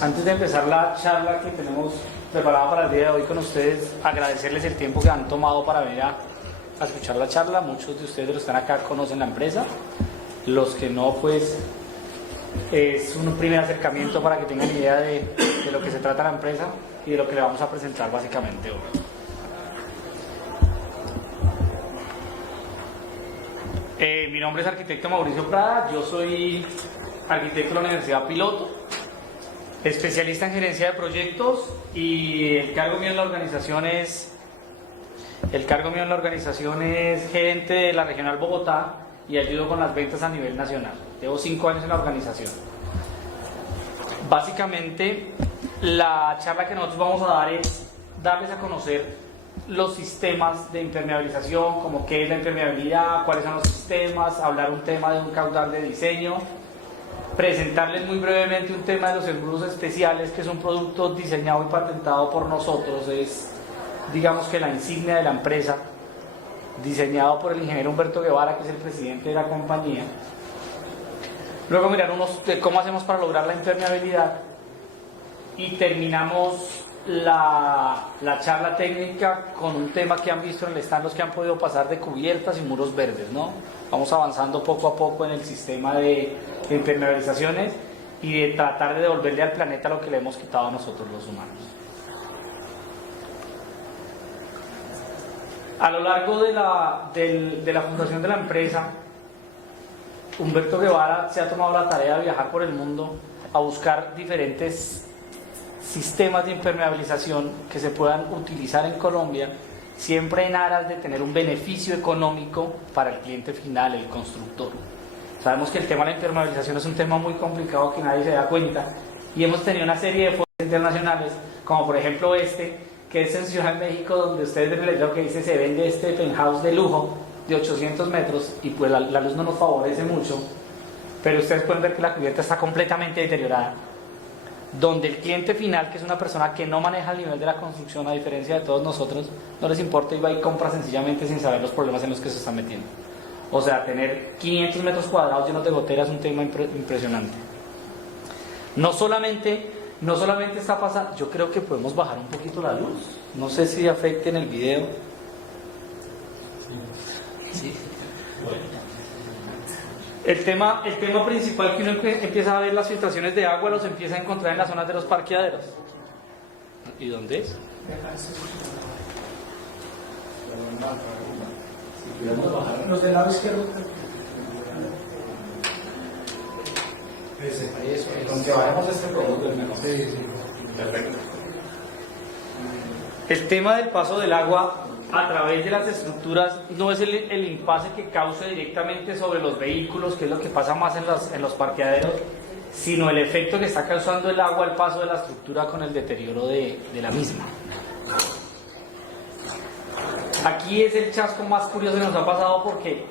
Antes de empezar la charla que tenemos preparada para el día de hoy con ustedes, agradecerles el tiempo que han tomado para venir a escuchar la charla. Muchos de ustedes, los que están acá, conocen la empresa. Los que no, pues es un primer acercamiento para que tengan idea de lo que se trata la empresa y de lo que le vamos a presentar básicamente hoy. Mi nombre es arquitecto Mauricio Prada, yo soy arquitecto de la Universidad Piloto, especialista en gerencia de proyectos, y el cargo mío en la organización es gerente de la Regional Bogotá y ayudo con las ventas a nivel nacional. Llevo 5 años en la organización. Básicamente, la charla que nosotros vamos a dar es darles a conocer los sistemas de impermeabilización, como qué es la impermeabilidad, cuáles son los sistemas, hablar un tema de un caudal de diseño, presentarles muy brevemente un tema de los seguros especiales, que es un producto diseñado y patentado por nosotros, es digamos que la insignia de la empresa, diseñado por el ingeniero Humberto Guevara, que es el presidente de la compañía. Luego mirar cómo hacemos para lograr la impermeabilidad y terminamos la charla técnica con un tema que han visto en el stand los que han podido pasar, de cubiertas y muros verdes, ¿no? Vamos avanzando poco a poco en el sistema de impermeabilizaciones y de tratar de devolverle al planeta lo que le hemos quitado a nosotros los humanos. A lo largo de la fundación de la empresa, Humberto Guevara se ha tomado la tarea de viajar por el mundo a buscar diferentes sistemas de impermeabilización que se puedan utilizar en Colombia, siempre en aras de tener un beneficio económico para el cliente final, el constructor. Sabemos que el tema de la impermeabilización es un tema muy complicado que nadie se da cuenta, y hemos tenido una serie de foros internacionales, como por ejemplo que es en Ciudad de México, donde ustedes ven el letrero que dice se vende este penthouse de lujo de 800 metros, y pues la luz no nos favorece mucho, pero ustedes pueden ver que la cubierta está completamente deteriorada, donde el cliente final, que es una persona que no maneja el nivel de la construcción, a diferencia de todos nosotros, no les importa y va y compra sencillamente sin saber los problemas en los que se está metiendo. O sea, tener 500 metros cuadrados llenos de goteras es un tema impresionante. No solamente está pasando, yo creo que podemos bajar un poquito la luz, no sé si afecte en el video. Sí. El tema principal, que uno empieza a ver las filtraciones de agua, los empieza a encontrar en las zonas de los parqueaderos. ¿Y dónde es? Los del lado izquierdo. Aunque bajemos este producto es mejor. Sí. Perfecto. El tema del paso del agua a través de las estructuras no es el impasse que cause directamente sobre los vehículos, que es lo que pasa más en los parqueaderos, sino el efecto que está causando el agua al paso de la estructura con el deterioro de la misma. Aquí es el chasco más curioso que nos ha pasado, porque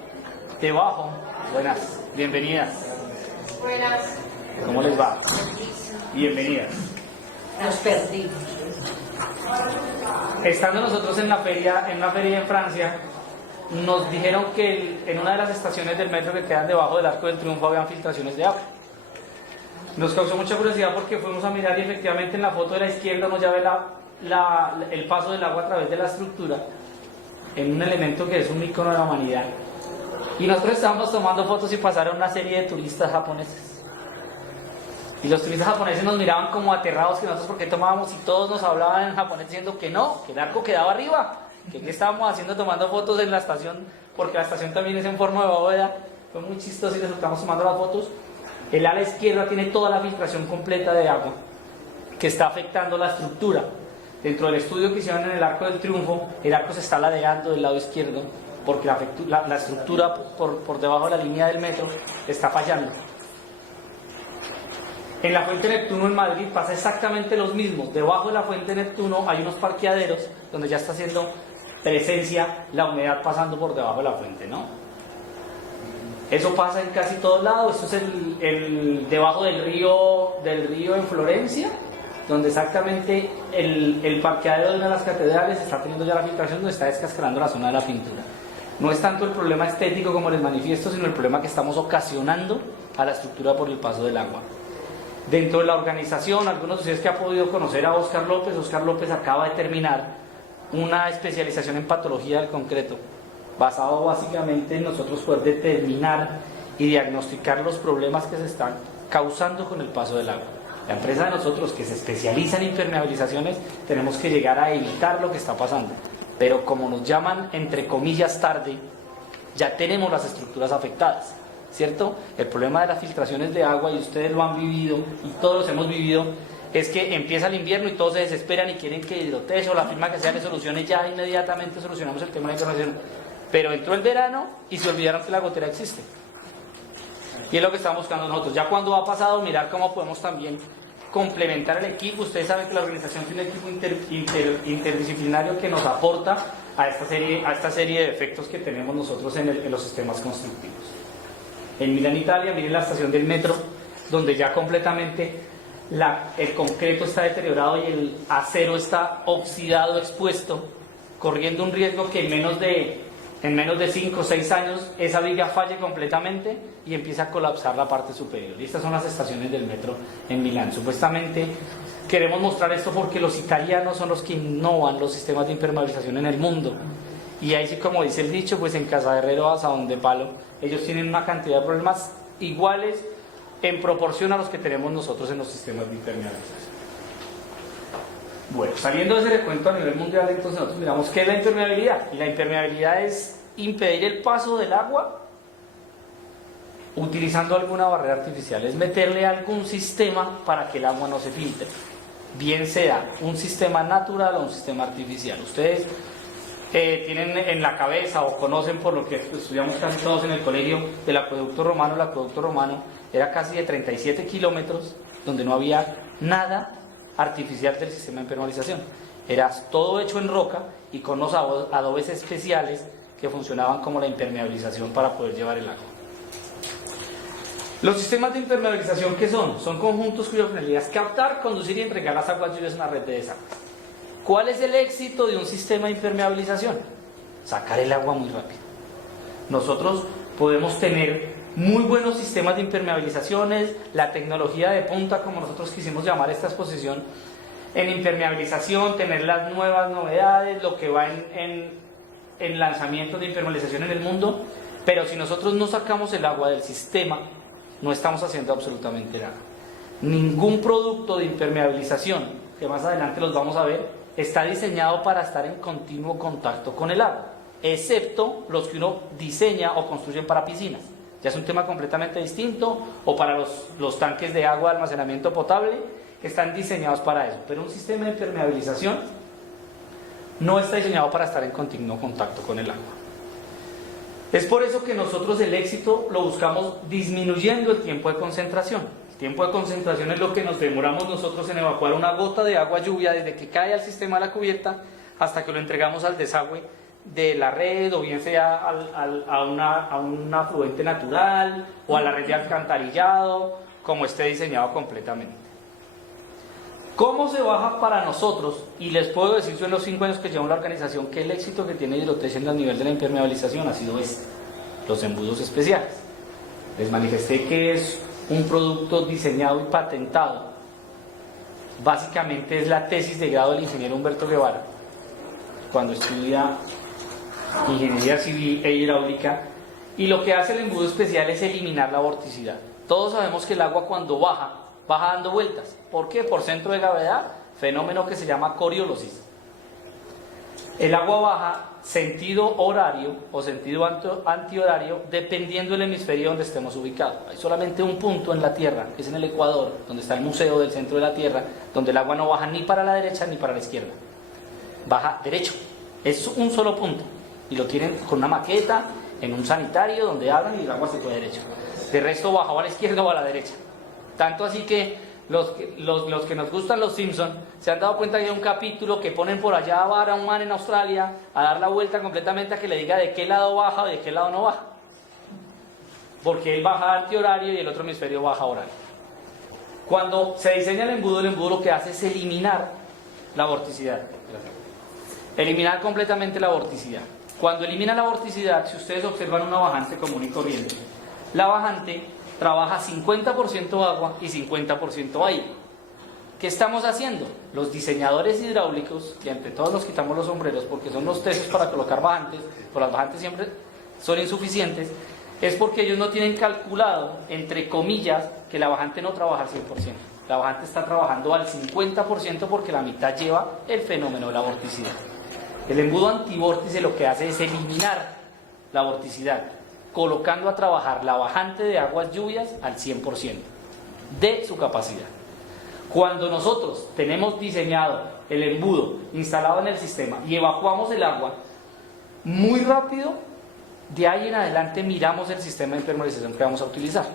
debajo, buenas, bienvenidas. Buenas. ¿Cómo les va? Bienvenidas. Nos perdimos. Estando nosotros en una feria en Francia, nos dijeron que en una de las estaciones del metro que quedan debajo del Arco del Triunfo habían filtraciones de agua. Nos causó mucha curiosidad porque fuimos a mirar, y efectivamente en la foto de la izquierda nos ya ve el paso del agua a través de la estructura, en un elemento que es un icono de la humanidad. Y nosotros estábamos tomando fotos y pasaron una serie de turistas japoneses. Y los turistas japoneses nos miraban como aterrados, que nosotros por qué tomábamos, y todos nos hablaban en japonés diciendo que no, que el arco quedaba arriba, que qué estábamos haciendo tomando fotos en la estación, porque la estación también es en forma de bóveda. Fue muy chistoso y les estamos tomando las fotos. El ala izquierda tiene toda la filtración completa de agua que está afectando la estructura. Dentro del estudio que hicieron en el Arco del Triunfo, el arco se está ladeando del lado izquierdo porque la estructura por debajo de la línea del metro está fallando. En la Fuente Neptuno en Madrid pasa exactamente lo mismo. Debajo de la Fuente Neptuno hay unos parqueaderos donde ya está haciendo presencia la humedad pasando por debajo de la fuente, ¿no? Eso pasa en casi todos lados. Esto es debajo del río en Florencia, donde exactamente el parqueadero de una de las catedrales está teniendo ya la filtración, donde está descascarando la zona de la pintura. No es tanto el problema estético como les manifiesto, sino el problema que estamos ocasionando a la estructura por el paso del agua. Dentro de la organización, algunos de ustedes que han podido conocer a Óscar López acaba de terminar una especialización en patología del concreto, basado básicamente en nosotros poder determinar y diagnosticar los problemas que se están causando con el paso del agua. La empresa de nosotros, que se especializa en impermeabilizaciones, tenemos que llegar a evitar lo que está pasando, pero como nos llaman entre comillas tarde, ya tenemos las estructuras afectadas, ¿cierto? El problema de las filtraciones de agua, y ustedes lo han vivido y todos los hemos vivido, es que empieza el invierno y todos se desesperan y quieren que Hidrotex o la firma que sea le solucione ya inmediatamente, solucionamos el tema de la información, pero entró el verano y se olvidaron que la gotera existe. Y es lo que estamos buscando nosotros. Ya cuando ha pasado, mirar cómo podemos también complementar el equipo. Ustedes saben que la organización tiene un equipo interdisciplinario que nos aporta a esta serie de efectos que tenemos nosotros en los sistemas constructivos. En Milán, Italia, miren la estación del metro, donde ya completamente el concreto está deteriorado y el acero está oxidado, expuesto, corriendo un riesgo que en menos de 5 o 6 años esa viga falle completamente y empieza a colapsar la parte superior. Y estas son las estaciones del metro en Milán. Supuestamente queremos mostrar esto porque los italianos son los que innovan los sistemas de impermeabilización en el mundo. Y ahí sí, como dice el dicho, pues en casa de herrero vas a donde palo. Ellos tienen una cantidad de problemas iguales en proporción a los que tenemos nosotros en los sistemas de impermeabilización. Bueno, saliendo de ese recuento a nivel mundial, entonces nosotros miramos qué es la impermeabilidad. Y la impermeabilidad es impedir el paso del agua utilizando alguna barrera artificial, es meterle algún sistema para que el agua no se filtre, bien sea un sistema natural o un sistema artificial. Ustedes tienen en la cabeza o conocen, por lo que estudiamos casi todos en el colegio, del acueducto romano. El acueducto romano era casi de 37 kilómetros, donde no había nada artificial del sistema de impermeabilización. Era todo hecho en roca y con unos adobes especiales que funcionaban como la impermeabilización para poder llevar el agua. Los sistemas de impermeabilización, ¿qué son? Son conjuntos cuya finalidad es captar, conducir y entregar las aguas lluvias en una red de desagüe. ¿Cuál es el éxito de un sistema de impermeabilización? Sacar el agua muy rápido. Nosotros podemos tener muy buenos sistemas de impermeabilizaciones, la tecnología de punta, como nosotros quisimos llamar esta exposición, en impermeabilización, tener las nuevas novedades, lo que va en lanzamientos de impermeabilización en el mundo, pero si nosotros no sacamos el agua del sistema, no estamos haciendo absolutamente nada. Ningún producto de impermeabilización, que más adelante los vamos a ver, está diseñado para estar en continuo contacto con el agua, excepto los que uno diseña o construye para piscinas. Ya es un tema completamente distinto, o para los tanques de agua de almacenamiento potable, que están diseñados para eso. Pero un sistema de impermeabilización no está diseñado para estar en continuo contacto con el agua. Es por eso que nosotros el éxito lo buscamos disminuyendo el tiempo de concentración. El tiempo de concentración es lo que nos demoramos nosotros en evacuar una gota de agua lluvia desde que cae al sistema de la cubierta hasta que lo entregamos al desagüe de la red, o bien sea a un afluente natural o a la red de alcantarillado, como esté diseñado completamente. ¿Cómo se baja para nosotros? Y les puedo decir, yo en los 5 años que llevo en la organización, que el éxito que tiene Hidrotex en el nivel de la impermeabilización ha sido los embudos especiales. Les manifesté que es un producto diseñado y patentado. Básicamente es la tesis de grado del ingeniero Humberto Guevara, cuando estudia ingeniería civil e hidráulica, y lo que hace el embudo especial es eliminar la vorticidad. Todos sabemos que el agua cuando baja dando vueltas. ¿Por qué? Por centro de gravedad, fenómeno que se llama coriólisis. El agua baja sentido horario o sentido antihorario dependiendo del hemisferio donde estemos ubicados. Hay solamente un punto en la Tierra, que es en el Ecuador, donde está el museo del centro de la Tierra, donde el agua no baja ni para la derecha ni para la izquierda. Baja derecho. Es un solo punto. Y lo tienen con una maqueta, en un sanitario, donde hablan y el agua se fue derecho. De resto baja o a la izquierda o a la derecha. Tanto así que los que nos gustan los Simpsons se han dado cuenta que hay un capítulo que ponen por allá a un man en Australia a dar la vuelta completamente a que le diga de qué lado baja o de qué lado no baja. Porque él baja antihorario y el otro hemisferio baja horario. Cuando se diseña el embudo lo que hace es eliminar la vorticidad. Eliminar completamente la vorticidad. Cuando elimina la vorticidad, si ustedes observan una bajante común y corriente, la bajante trabaja 50% agua y 50% aire. ¿Qué estamos haciendo? Los diseñadores hidráulicos, que entre todos nos quitamos los sombreros porque son los tesos para colocar bajantes, pero las bajantes siempre son insuficientes, es porque ellos no tienen calculado, entre comillas, que la bajante no trabaja al 100%. La bajante está trabajando al 50% porque la mitad lleva el fenómeno de la vorticidad. El embudo antivórtice lo que hace es eliminar la vorticidad, colocando a trabajar la bajante de aguas lluvias al 100% de su capacidad. Cuando nosotros tenemos diseñado el embudo instalado en el sistema y evacuamos el agua muy rápido, de ahí en adelante miramos el sistema de impermeabilización que vamos a utilizar.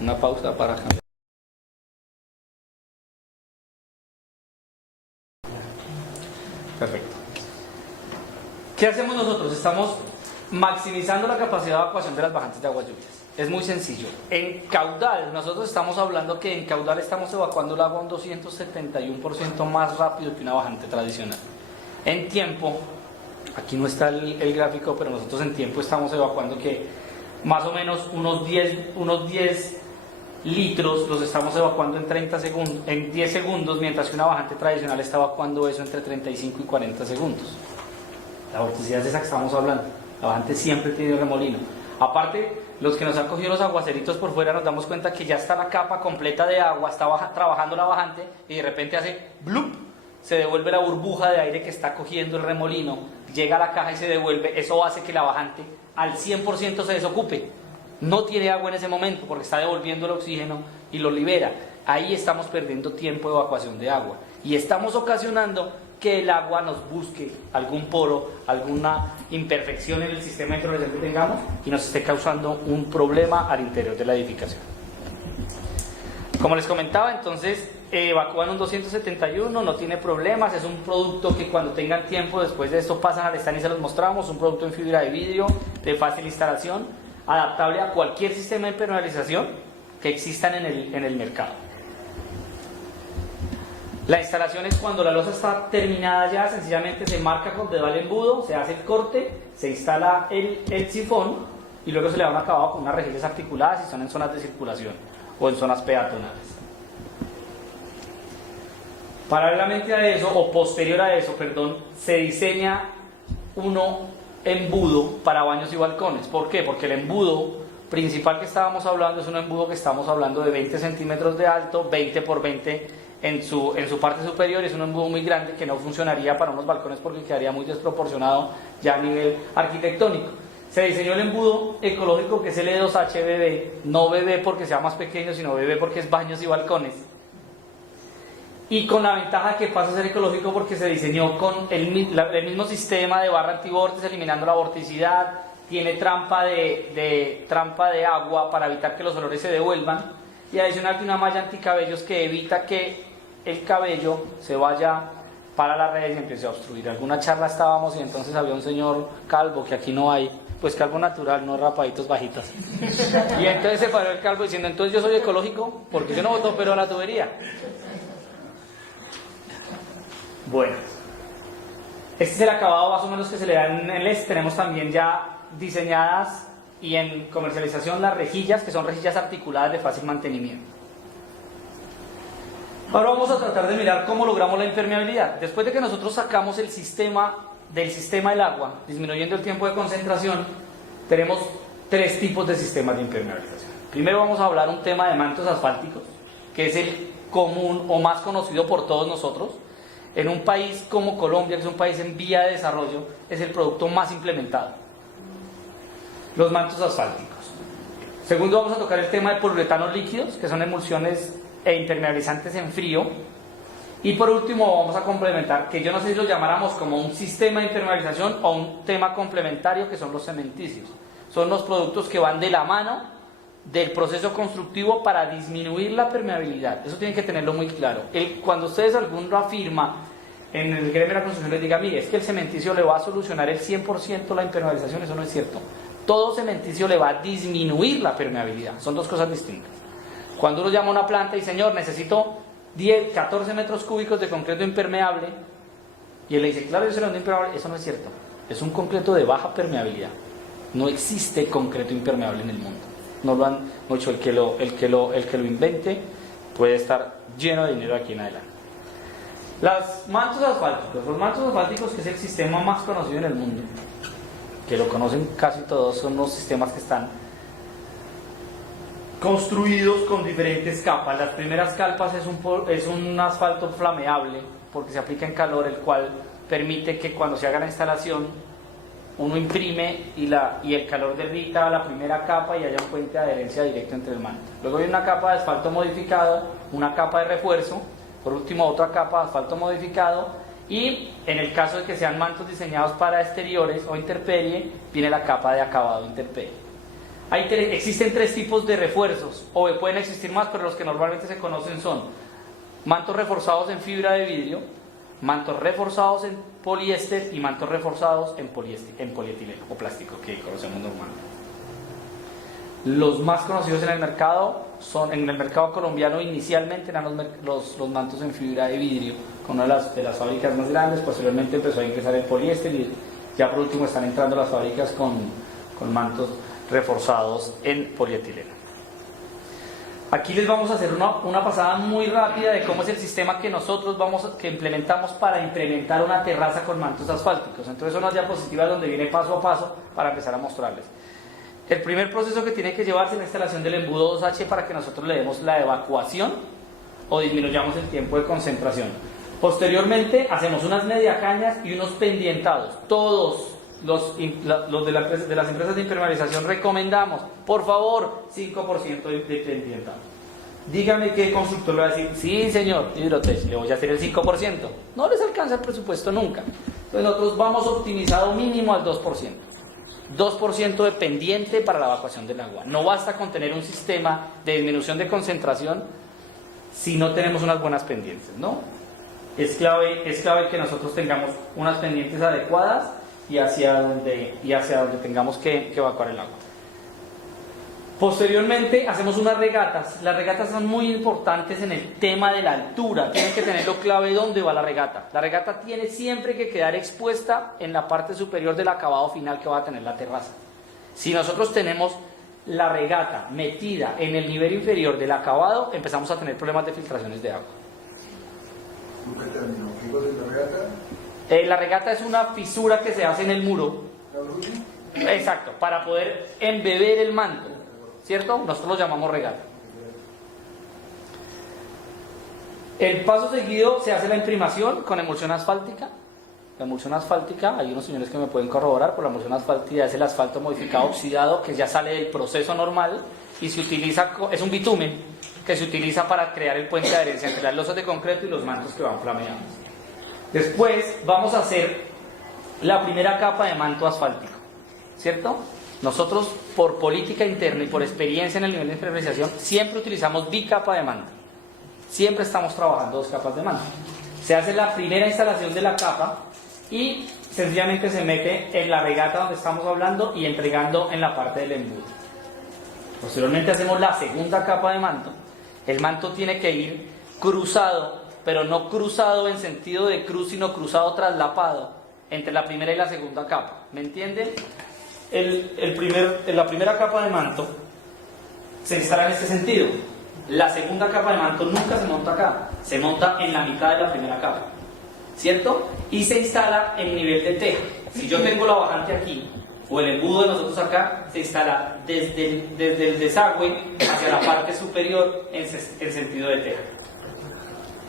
Una pausa para cambiar. Perfecto. ¿Qué hacemos nosotros? Estamos maximizando la capacidad de evacuación de las bajantes de aguas lluvias. Es muy sencillo. En caudal, nosotros estamos hablando que en caudal estamos evacuando el agua un 271% más rápido que una bajante tradicional. En tiempo, aquí no está el gráfico, pero nosotros en tiempo estamos evacuando que más o menos unos 10 litros los estamos evacuando en 10 segundos, mientras que una bajante tradicional está evacuando eso entre 35 y 40 segundos. La vorticidad es esa que estamos hablando. La bajante siempre tiene remolino. Aparte, los que nos han cogido los aguaceritos por fuera nos damos cuenta que ya está la capa completa de agua, está trabajando la bajante y de repente hace blup, se devuelve la burbuja de aire que está cogiendo el remolino, llega a la caja y se devuelve. Eso hace que la bajante al 100% se desocupe. No tiene agua en ese momento porque está devolviendo el oxígeno y lo libera. Ahí estamos perdiendo tiempo de evacuación de agua y estamos ocasionando que el agua nos busque algún poro, alguna imperfección en el sistema de impermeabilización que tengamos y nos esté causando un problema al interior de la edificación. Como les comentaba, entonces evacúan un 271, no tiene problemas, es un producto que cuando tengan tiempo después de esto pasan al stand y se los mostramos, un producto en fibra de vidrio, de fácil instalación, adaptable a cualquier sistema de impermeabilización que existan en el mercado. La instalación es cuando la losa está terminada ya, sencillamente se marca con dedo al embudo, se hace el corte, se instala el sifón y luego se le da un acabado con unas rejillas articuladas si son en zonas de circulación o en zonas peatonales. Paralelamente a eso, o posterior a eso, perdón, se diseña uno embudo para baños y balcones. ¿Por qué? Porque el embudo principal que estábamos hablando es un embudo que estamos hablando de 20 centímetros de alto, 20 por 20 en su parte superior. Es un embudo muy grande que no funcionaría para unos balcones porque quedaría muy desproporcionado ya a nivel arquitectónico. Se diseñó el embudo ecológico que es L2HBB, no BB porque sea más pequeño, sino BB porque es baños y balcones. Y con la ventaja que pasa a ser ecológico porque se diseñó con el mismo sistema de barra antivórtice, eliminando la vorticidad, tiene trampa de agua para evitar que los olores se devuelvan, y adicional tiene una malla anticabellos que evita que el cabello se vaya para la red y empiece a obstruir. Alguna charla estábamos y entonces había un señor calvo, que aquí no hay, pues calvo natural, no rapaditos bajitos. Y entonces se paró el calvo diciendo, entonces yo soy ecológico porque yo no boto pelo a la tubería. Bueno, este es el acabado más o menos que se le da en el este. Tenemos también ya diseñadas y en comercialización las rejillas, que son rejillas articuladas de fácil mantenimiento. Ahora vamos a tratar de mirar cómo logramos la impermeabilidad. Después de que nosotros sacamos el sistema del agua, disminuyendo el tiempo de concentración, tenemos tres tipos de sistemas de impermeabilización. Primero vamos a hablar un tema de mantos asfálticos, que es el común o más conocido por todos nosotros. En un país como Colombia, que es un país en vía de desarrollo, es el producto más implementado. Los mantos asfálticos. Segundo, vamos a tocar el tema de poliuretanos líquidos, que son emulsiones e impermeabilizantes en frío. Y por último vamos a complementar, que yo no sé si lo llamáramos como un sistema de impermeabilización o un tema complementario, que son los cementicios. Son los productos que van de la mano del proceso constructivo para disminuir la permeabilidad. Eso tienen que tenerlo muy claro. Cuando ustedes alguna firma en el gremio de la construcción les diga, mire, es que el cementicio le va a solucionar el 100% la impermeabilización, eso no es cierto. Todo cementicio le va a disminuir la permeabilidad. Son dos cosas distintas. Cuando uno llama a una planta y, señor, necesito 10, 14 metros cúbicos de concreto impermeable, y él le dice, claro, yo se lo doy impermeable, eso no es cierto. Es un concreto de baja permeabilidad. No existe concreto impermeable en el mundo. No lo han hecho. El que lo invente puede estar lleno de dinero aquí en adelante. Los mantos asfálticos, que es el sistema más conocido en el mundo, que lo conocen casi todos, son los sistemas que están construidos con diferentes capas. Las primeras capas es un asfalto flameable, porque se aplica en calor, el cual permite que cuando se haga la instalación uno imprime y el calor derrita la primera capa y haya un puente de adherencia directo entre el manto. Luego hay una capa de asfalto modificado, una capa de refuerzo, por último otra capa de asfalto modificado, y en el caso de que sean mantos diseñados para exteriores o intemperie, viene la capa de acabado intemperie. Existen 3 tipos de refuerzos, o pueden existir más, pero los que normalmente se conocen son mantos reforzados en fibra de vidrio, mantos reforzados en poliéster y mantos reforzados en polietileno o plástico, que conocemos normalmente. Los más conocidos en el mercado colombiano inicialmente eran los mantos en fibra de vidrio, con una de las fábricas más grandes. Posteriormente empezó a ingresar el poliéster y ya por último están entrando las fábricas con mantos reforzados en polietileno. Aquí les vamos a hacer una pasada muy rápida de cómo es el sistema que nosotros que implementamos para implementar una terraza con mantos asfálticos. Entonces son unas diapositivas donde viene paso a paso para empezar a mostrarles. El primer proceso que tiene que llevarse es la instalación del embudo 2H para que nosotros le demos la evacuación o disminuyamos el tiempo de concentración. Posteriormente hacemos unas mediacañas y unos pendientados. Todos los de las empresas de impermeabilización recomendamos, por favor, 5% de pendientado. Dígame qué constructor le va a decir, sí señor, Hidrotech, le voy a hacer el 5%. No les alcanza el presupuesto nunca. Entonces nosotros vamos optimizado mínimo al 2%. 2% de pendiente para la evacuación del agua. No basta con tener un sistema de disminución de concentración si no tenemos unas buenas pendientes, ¿no? Es clave que nosotros tengamos unas pendientes adecuadas y hacia donde tengamos que evacuar el agua. Posteriormente hacemos unas regatas. Las regatas son muy importantes en el tema de la altura. Tienen que tenerlo clave dónde va la regata. La regata tiene siempre que quedar expuesta en la parte superior del acabado final que va a tener la terraza. Si nosotros tenemos la regata metida en el nivel inferior del acabado, empezamos a tener problemas de filtraciones de agua. ¿Nunca terminó? ¿Qué cosa es la regata? La regata es una fisura que se hace en el muro. Exacto, para poder embeber el manto, ¿cierto? Nosotros lo llamamos regata. El paso seguido se hace la imprimación con emulsión asfáltica. La emulsión asfáltica, hay unos señores que me pueden corroborar, pero la emulsión asfáltica es el asfalto modificado oxidado que ya sale del proceso normal y se utiliza, es un bitumen que se utiliza para crear el puente de adherencia entre las losas de concreto y los mantos que van flameados. Después vamos a hacer la primera capa de manto asfáltico, ¿cierto? Nosotros, por política interna y por experiencia en el nivel de impermeabilización, siempre utilizamos bicapa de manto. Siempre estamos trabajando 2 capas de manto. Se hace la primera instalación de la capa y sencillamente se mete en la regata donde estamos hablando y entregando en la parte del embudo. Posteriormente hacemos la segunda capa de manto. El manto tiene que ir cruzado, pero no cruzado en sentido de cruz, sino cruzado traslapado entre la primera y la segunda capa. ¿Me entienden? La primera capa de manto se instala en este sentido. La segunda capa de manto nunca se monta acá, se monta en la mitad de la primera capa, ¿cierto? Y se instala en nivel de teja. Si yo tengo la bajante aquí, o el embudo de nosotros acá, se instala desde el desagüe hacia la parte superior en sentido de teja.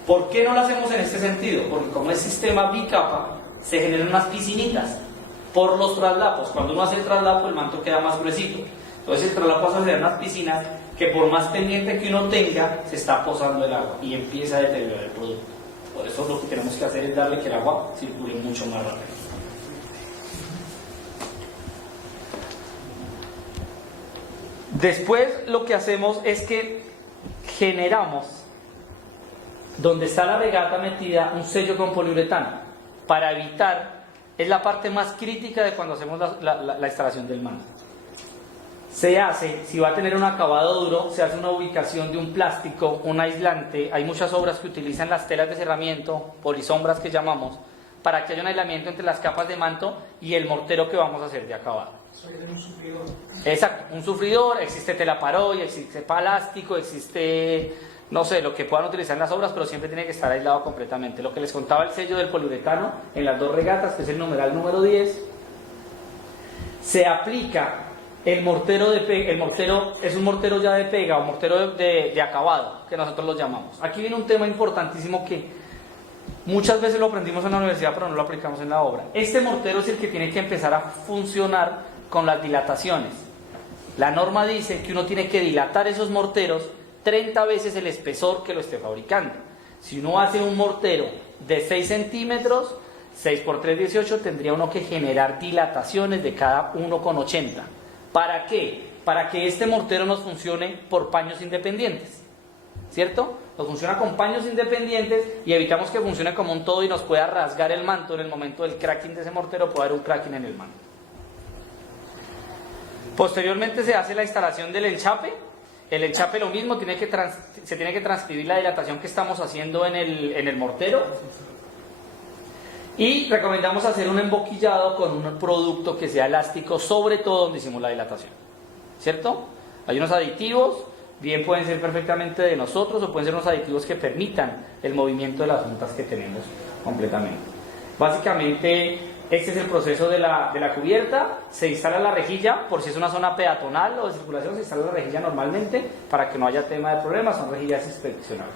¿Por qué no lo hacemos en este sentido? Porque como es sistema bicapa, se generan unas piscinitas por los traslapos. Cuando uno hace el traslapo, el manto queda más gruesito. Entonces el traslapo hace generar unas piscinas que por más pendiente que uno tenga, se está posando el agua y empieza a deteriorar el producto. Por eso lo que tenemos que hacer es darle que el agua circule mucho más rápido. Después lo que hacemos es que generamos, donde está la regata metida, un sello con poliuretano para evitar, es la parte más crítica de cuando hacemos la instalación del manto. Se hace, si va a tener un acabado duro, se hace una ubicación de un plástico, un aislante. Hay muchas obras que utilizan las telas de cerramiento, polisombras que llamamos, para que haya un aislamiento entre las capas de manto y el mortero que vamos a hacer de acabado. Un sufridor. Exacto, un sufridor, existe telaparoy, existe palástico, existe, no sé, lo que puedan utilizar en las obras, pero siempre tiene que estar aislado completamente. Lo que les contaba el sello del poliuretano en las dos regatas, que es el numeral número 10, se aplica el mortero de pega. El mortero es un mortero ya de pega o mortero de acabado, que nosotros lo llamamos. Aquí viene un tema importantísimo que muchas veces lo aprendimos en la universidad, pero no lo aplicamos en la obra. Este mortero es el que tiene que empezar a funcionar con las dilataciones. La norma dice que uno tiene que dilatar esos morteros 30 veces el espesor que lo esté fabricando. Si uno hace un mortero de 6 centímetros, 6 por 3, 18, tendría uno que generar dilataciones de cada 1,80. ¿Para qué? Para que este mortero nos funcione por paños independientes, ¿cierto? Nos funciona con paños independientes y evitamos que funcione como un todo y nos pueda rasgar el manto en el momento del cracking de ese mortero, puede haber un cracking en el manto. Posteriormente se hace la instalación del enchape. El enchape lo mismo, se tiene que transcribir la dilatación que estamos haciendo en el mortero. Y recomendamos hacer un emboquillado con un producto que sea elástico, sobre todo donde hicimos la dilatación, ¿cierto? Hay unos aditivos, bien pueden ser perfectamente de nosotros o pueden ser unos aditivos que permitan el movimiento de las juntas que tenemos completamente. Básicamente, este es el proceso de la cubierta. Se instala la rejilla, por si es una zona peatonal o de circulación, se instala la rejilla normalmente para que no haya tema de problemas, son rejillas inspeccionables.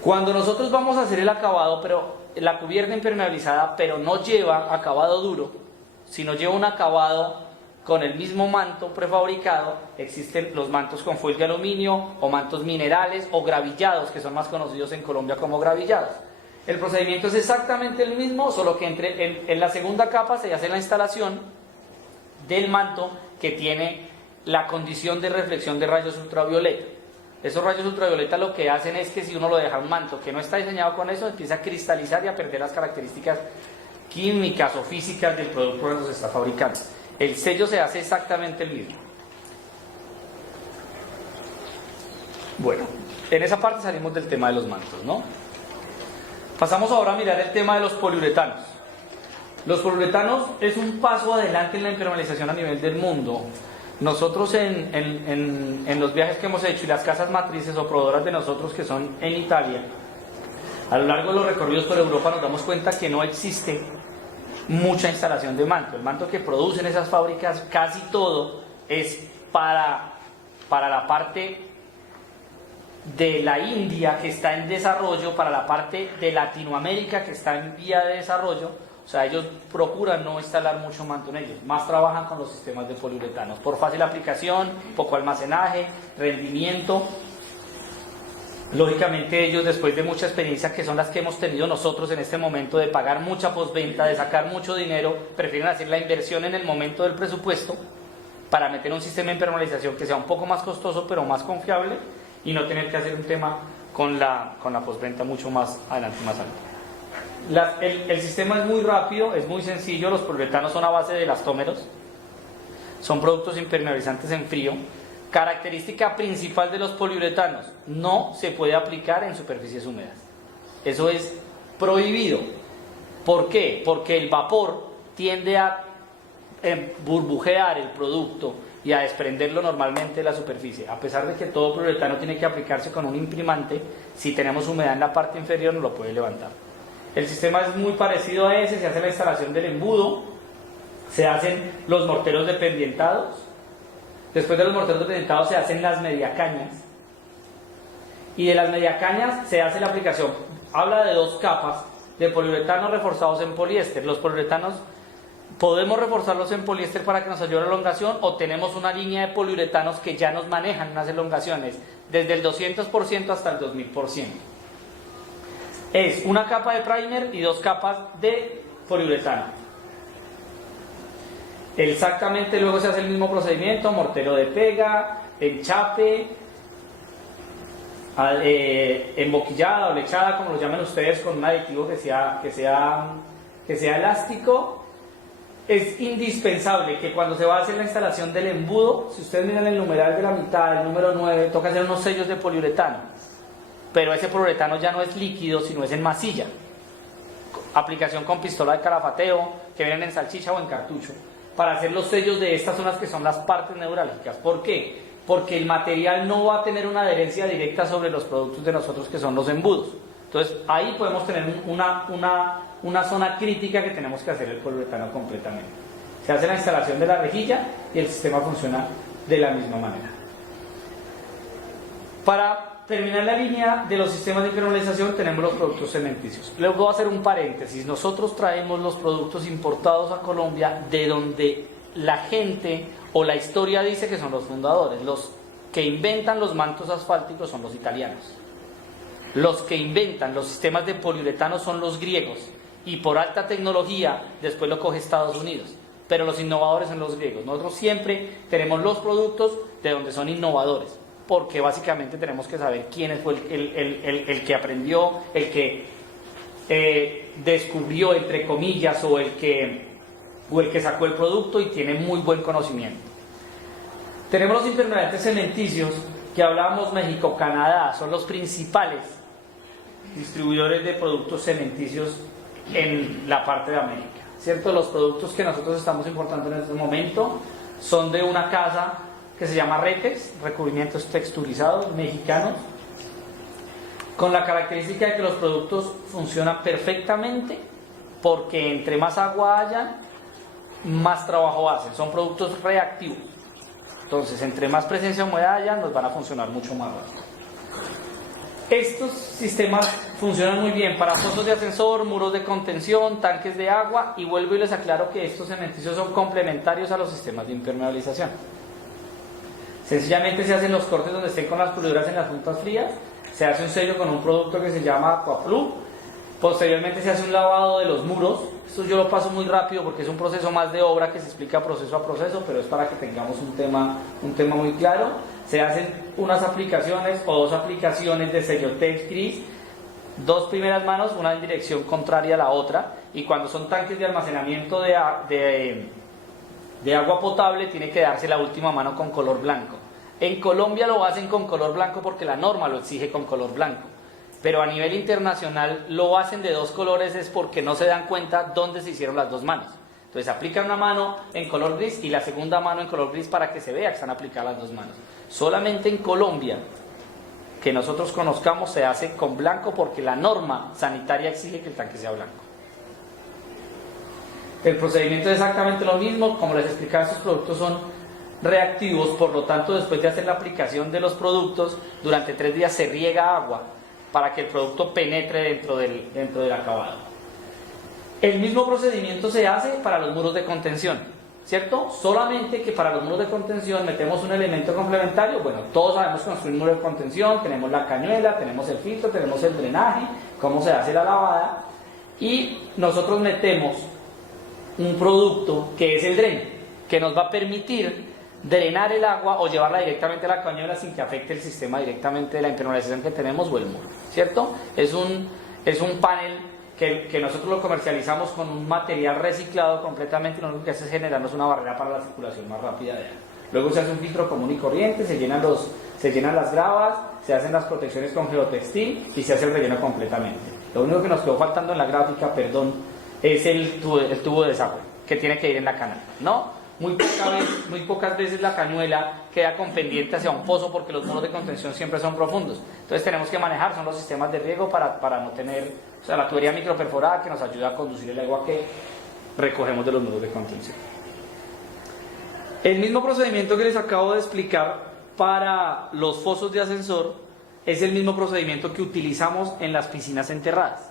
Cuando nosotros vamos a hacer el acabado, pero la cubierta impermeabilizada, pero no lleva acabado duro, sino lleva un acabado con el mismo manto prefabricado, existen los mantos con foil de aluminio o mantos minerales o gravillados, que son más conocidos en Colombia como gravillados. El procedimiento es exactamente el mismo, solo que en la segunda capa se hace la instalación del manto que tiene la condición de reflexión de rayos ultravioleta. Esos rayos ultravioleta lo que hacen es que si uno lo deja un manto que no está diseñado con eso, empieza a cristalizar y a perder las características químicas o físicas del producto cuando se está fabricando. El sello se hace exactamente el mismo. Bueno, en esa parte salimos del tema de los mantos, ¿no? Pasamos ahora a mirar el tema de los poliuretanos. Los poliuretanos es un paso adelante en la impermeabilización a nivel del mundo. Nosotros en los viajes que hemos hecho y las casas matrices o proveedoras de nosotros que son en Italia, a lo largo de los recorridos por Europa nos damos cuenta que no existe mucha instalación de manto. El manto que producen esas fábricas, casi todo es para la parte de la India que está en desarrollo, para la parte de Latinoamérica que está en vía de desarrollo. O sea, ellos procuran no instalar mucho manto en ellos, más trabajan con los sistemas de poliuretanos, por fácil aplicación, poco almacenaje, rendimiento. Lógicamente ellos, después de mucha experiencia que son las que hemos tenido nosotros en este momento, de pagar mucha postventa, de sacar mucho dinero, prefieren hacer la inversión en el momento del presupuesto para meter un sistema de impermeabilización que sea un poco más costoso pero más confiable y no tener que hacer un tema con la postventa mucho más adelante, más alto. El sistema es muy rápido, es muy sencillo. Los poliuretanos son a base de elastómeros, son productos impermeabilizantes en frío. Característica principal de los poliuretanos: no se puede aplicar en superficies húmedas. Eso es prohibido. ¿Por qué? Porque el vapor tiende a burbujear el producto y a desprenderlo normalmente de la superficie. A pesar de que todo poliuretano tiene que aplicarse con un imprimante, si tenemos humedad en la parte inferior no lo puede levantar. El sistema es muy parecido a ese. Se hace la instalación del embudo, se hacen los morteros dependientados. Después de los morteros dependientados se hacen las mediacañas, y de las mediacañas se hace la aplicación. Habla de 2 capas de poliuretanos reforzados en poliéster. Los poliuretanos podemos reforzarlos en poliéster para que nos ayude a la elongación, o tenemos una línea de poliuretanos que ya nos manejan unas elongaciones desde el 200% hasta el 2000%. Es una capa de primer y 2 capas de poliuretano. Exactamente, luego se hace el mismo procedimiento: mortero de pega, enchape, emboquillada o lechada, como lo llaman ustedes, con un aditivo que sea elástico. Es indispensable que cuando se va a hacer la instalación del embudo, si ustedes miran el numeral de la mitad, el número 9, toca hacer unos sellos de poliuretano, pero ese poliuretano ya no es líquido, sino es en masilla. aplicación con pistola de calafateo, que vienen en salchicha o en cartucho, para hacer los sellos de estas zonas que son las partes neurálgicas. ¿Por qué? Porque el material no va a tener una adherencia directa sobre los productos de nosotros, que son los embudos. Entonces ahí podemos tener una zona crítica que tenemos que hacer el poliuretano completamente. Se hace la instalación de la rejilla y el sistema funciona de la misma manera. Para terminar la línea de los sistemas de impermeabilización tenemos los productos cementicios. Les voy a hacer un paréntesis. Nosotros traemos los productos importados a Colombia de donde la gente o la historia dice que son los fundadores. Los que inventan los mantos asfálticos son los italianos. Los que inventan los sistemas de poliuretano son los griegos. Y por alta tecnología después lo coge Estados Unidos. Pero los innovadores son los griegos. Nosotros siempre tenemos los productos de donde son innovadores, porque básicamente tenemos que saber quién fue el que aprendió, el que descubrió, entre comillas, o el que sacó el producto y tiene muy buen conocimiento. Tenemos los impermeabilizantes cementicios, que hablábamos. México, Canadá, son los principales distribuidores de productos cementicios en la parte de América, ¿cierto? Los productos que nosotros estamos importando en este momento son de una casa que se llama Retex, recubrimientos texturizados mexicanos, con la característica de que los productos funcionan perfectamente, porque entre más agua haya, más trabajo hacen. Son productos reactivos. Entonces, entre más presencia de humedad haya, nos van a funcionar mucho más rápido. Estos sistemas funcionan muy bien para pozos de ascensor, muros de contención, tanques de agua, y vuelvo y les aclaro que estos cementicios son complementarios a los sistemas de impermeabilización. Sencillamente se hacen los cortes donde estén con las puliduras en las puntas frías, se hace un sello con un producto que se llama Aquaflu, posteriormente se hace un lavado de los muros. Esto yo lo paso muy rápido porque es un proceso más de obra que se explica proceso a proceso, pero es para que tengamos un tema muy claro. Se hacen unas aplicaciones o dos aplicaciones de Sellotex gris, dos primeras manos, una en dirección contraria a la otra, y cuando son tanques de almacenamiento de agua potable tiene que darse la última mano con color blanco. En Colombia lo hacen con color blanco porque la norma lo exige con color blanco, pero a nivel internacional lo hacen de dos colores, es porque no se dan cuenta dónde se hicieron las dos manos. Entonces aplican una mano en color gris y la segunda mano en color gris para que se vea que están aplicadas las dos manos. Solamente en Colombia, que nosotros conozcamos, se hace con blanco porque la norma sanitaria exige que el tanque sea blanco. El procedimiento es exactamente lo mismo. Como les explicaba, estos productos son reactivos, por lo tanto, después de hacer la aplicación de los productos, durante 3 días se riega agua para que el producto penetre dentro del acabado. El mismo procedimiento se hace para los muros de contención, ¿cierto? Solamente que para los muros de contención metemos un elemento complementario. Bueno, todos sabemos construir un muro de contención, tenemos la cañuela, tenemos el filtro, tenemos el drenaje, cómo se hace la lavada, y nosotros metemos un producto que es el dren, que nos va a permitir drenar el agua o llevarla directamente a la cañuela sin que afecte el sistema directamente de la impermeabilización que tenemos o el muro, ¿cierto? Es un panel que nosotros lo comercializamos con un material reciclado completamente, y lo único que hace es generarnos una barrera para la circulación más rápida de aire. Luego se hace un filtro común y corriente, se llenan las gravas, se hacen las protecciones con geotextil y se hace el relleno completamente. Lo único que nos quedó faltando en la gráfica, es el tubo de desagüe, que tiene que ir en la canal, ¿no? Muy pocas veces la cañuela queda con pendiente hacia un pozo porque los muros de contención siempre son profundos. Entonces tenemos que manejar, son los sistemas de riego para no tener, la tubería microperforada que nos ayuda a conducir el agua que recogemos de los muros de contención. El mismo procedimiento que les acabo de explicar para los fosos de ascensor es el mismo procedimiento que utilizamos en las piscinas enterradas.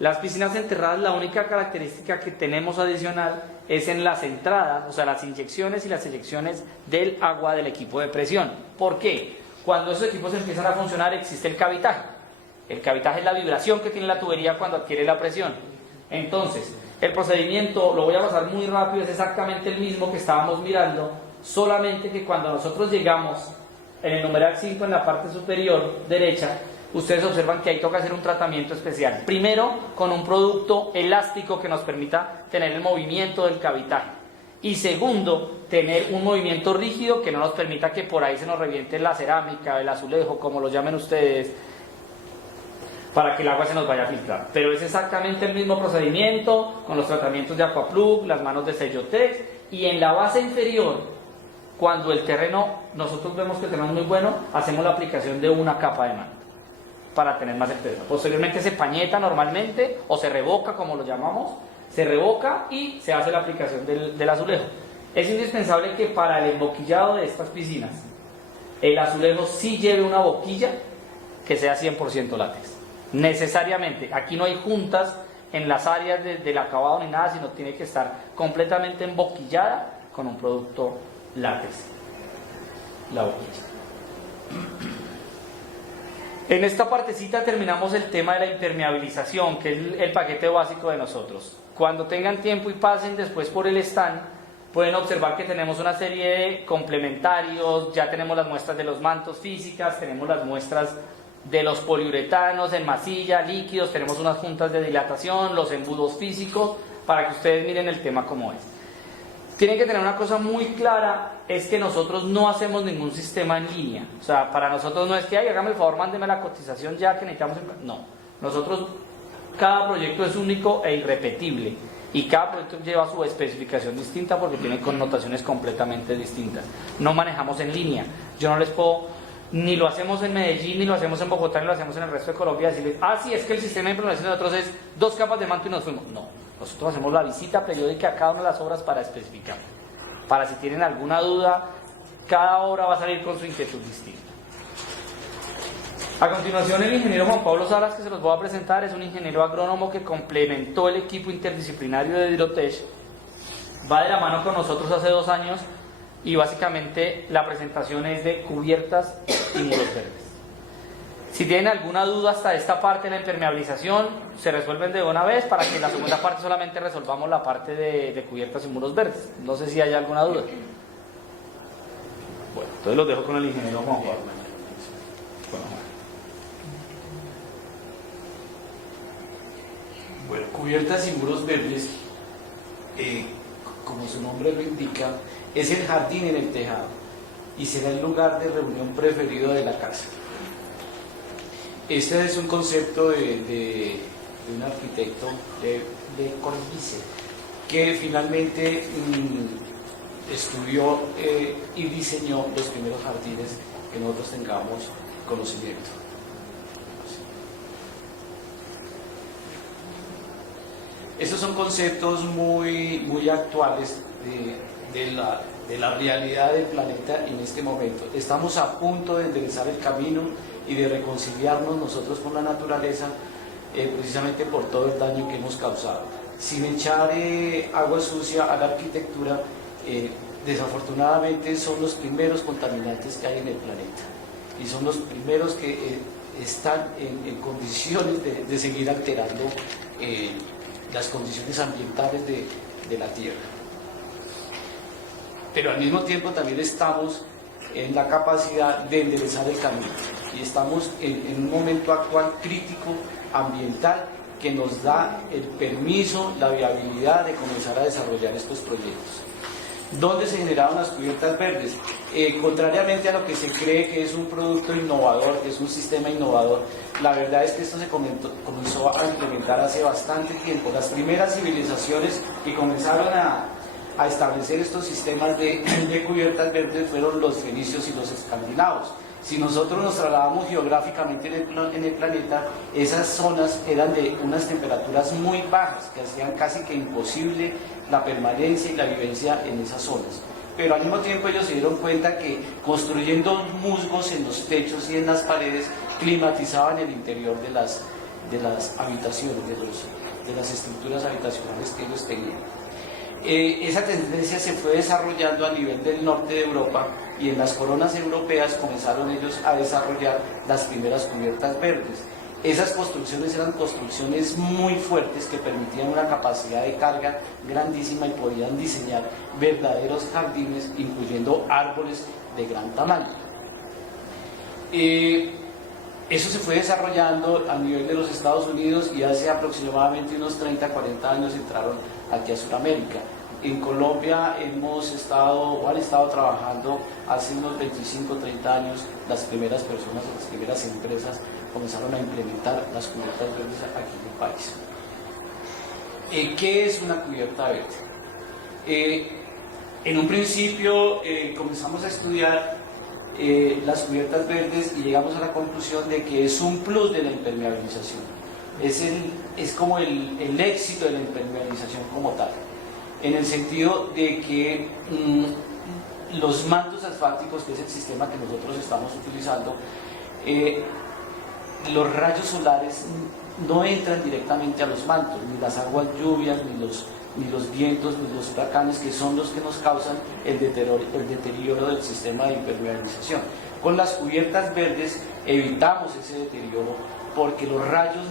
Las piscinas enterradas, la única característica que tenemos adicional es en las entradas, o sea, las inyecciones y las eyecciones del agua del equipo de presión. ¿Por qué? Cuando esos equipos empiezan a funcionar existe el cavitaje. El cavitaje es la vibración que tiene la tubería cuando adquiere la presión. Entonces, el procedimiento, lo voy a pasar muy rápido, es exactamente el mismo que estábamos mirando, solamente que cuando nosotros llegamos en el numeral 5 en la parte superior derecha, ustedes observan que ahí toca hacer un tratamiento especial. Primero, con un producto elástico que nos permita tener el movimiento del cavitaje. Y segundo, tener un movimiento rígido que no nos permita que por ahí se nos reviente la cerámica, el azulejo, como lo llamen ustedes. para que el agua se nos vaya a filtrar. Pero es exactamente el mismo procedimiento con los tratamientos de Aquaplug, las manos de Sellotex, y en la base inferior, cuando el terreno, nosotros vemos que el terreno es muy bueno, hacemos la aplicación de una capa de manta para tener más certeza. Posteriormente se pañeta normalmente o se revoca, como lo llamamos, se revoca y se hace la aplicación del azulejo. Es indispensable que para el emboquillado de estas piscinas el azulejo sí lleve una boquilla que sea 100% látex. Necesariamente, aquí no hay juntas en las áreas del acabado ni nada, sino tiene que estar completamente emboquillada con un producto látex, la boquilla. En esta partecita terminamos el tema de la impermeabilización, que es el paquete básico de nosotros. Cuando tengan tiempo y pasen después por el stand, pueden observar que tenemos una serie de complementarios, ya tenemos las muestras de los mantos físicas, tenemos las muestras de los poliuretanos en masilla, líquidos, tenemos unas juntas de dilatación, los embudos físicos, para que ustedes miren el tema como es. Tienen que tener una cosa muy clara, es que nosotros no hacemos ningún sistema en línea. O sea, para nosotros no es que, ay, hágame el favor, mándeme la cotización ya que necesitamos... No, nosotros, cada proyecto es único e irrepetible. Y cada proyecto lleva su especificación distinta porque tiene connotaciones completamente distintas. No manejamos en línea. Yo no les puedo, ni lo hacemos en Medellín, ni lo hacemos en Bogotá, ni lo hacemos en el resto de Colombia, decirles, ah, sí, es que el sistema de implementación de nosotros es 2 capas de manto y nos fuimos. No, nosotros hacemos la visita periódica a cada una de las obras para especificar. Para si tienen alguna duda, cada obra va a salir con su inquietud distinta. A continuación, el ingeniero Juan Pablo Salas, que se los voy a presentar, es un ingeniero agrónomo que complementó el equipo interdisciplinario de Hidrotech. Va de la mano con nosotros hace 2 años y básicamente la presentación es de cubiertas y muros verdes. Si tienen alguna duda hasta esta parte de la impermeabilización, se resuelven de una vez para que en la segunda parte solamente resolvamos la parte de cubiertas y muros verdes. No sé si hay alguna duda. Bueno, entonces los dejo con el ingeniero Juan Pablo. Bueno, cubiertas y muros verdes, como su nombre lo indica, es el jardín en el tejado y será el lugar de reunión preferido de la casa. Este es un concepto de un arquitecto, de Corbusier, que finalmente estudió y diseñó los primeros jardines que nosotros tengamos conocimiento. Estos son conceptos muy actuales de la realidad del planeta en este momento. Estamos a punto de enderezar el camino y de reconciliarnos nosotros con la naturaleza, precisamente por todo el daño que hemos causado. Sin echar agua sucia a la arquitectura, desafortunadamente son los primeros contaminantes que hay en el planeta y son los primeros que están en condiciones de seguir alterando las condiciones ambientales de la Tierra. Pero al mismo tiempo también estamos en la capacidad de enderezar el camino y estamos en un momento actual crítico ambiental que nos da el permiso, la viabilidad de comenzar a desarrollar estos proyectos. ¿Dónde se generaron las cubiertas verdes? Contrariamente a lo que se cree que es un producto innovador, que es un sistema innovador, la verdad es que esto se comenzó a implementar hace bastante tiempo. Las primeras civilizaciones que comenzaron a establecer estos sistemas de cubiertas verdes fueron los fenicios y los escandinavos. Si nosotros nos trasladamos geográficamente en el planeta, esas zonas eran de unas temperaturas muy bajas que hacían casi que imposible la permanencia y la vivencia en esas zonas. Pero al mismo tiempo ellos se dieron cuenta que construyendo musgos en los techos y en las paredes climatizaban el interior de las habitaciones, de las estructuras habitacionales que ellos tenían. Esa tendencia se fue desarrollando a nivel del norte de Europa y en las coronas europeas comenzaron ellos a desarrollar las primeras cubiertas verdes. Esas construcciones eran construcciones muy fuertes que permitían una capacidad de carga grandísima y podían diseñar verdaderos jardines, incluyendo árboles de gran tamaño. Eso se fue desarrollando a nivel de los Estados Unidos y hace aproximadamente unos 30, 40 años entraron aquí a Sudamérica. En Colombia han estado trabajando hace unos 25, 30 años las primeras personas, las primeras empresas comenzaron a implementar las cubiertas verdes aquí en el país. ¿Qué es una cubierta verde? En un principio comenzamos a estudiar las cubiertas verdes y llegamos a la conclusión de que es un plus de la impermeabilización. Es como el éxito de la impermeabilización como tal, en el sentido de que los mantos asfálticos, que es el sistema que nosotros estamos utilizando, los rayos solares no entran directamente a los mantos, ni las aguas lluvias, ni los vientos, ni los huracanes, que son los que nos causan el deterioro del sistema de impermeabilización. Con las cubiertas verdes evitamos ese deterioro porque los rayos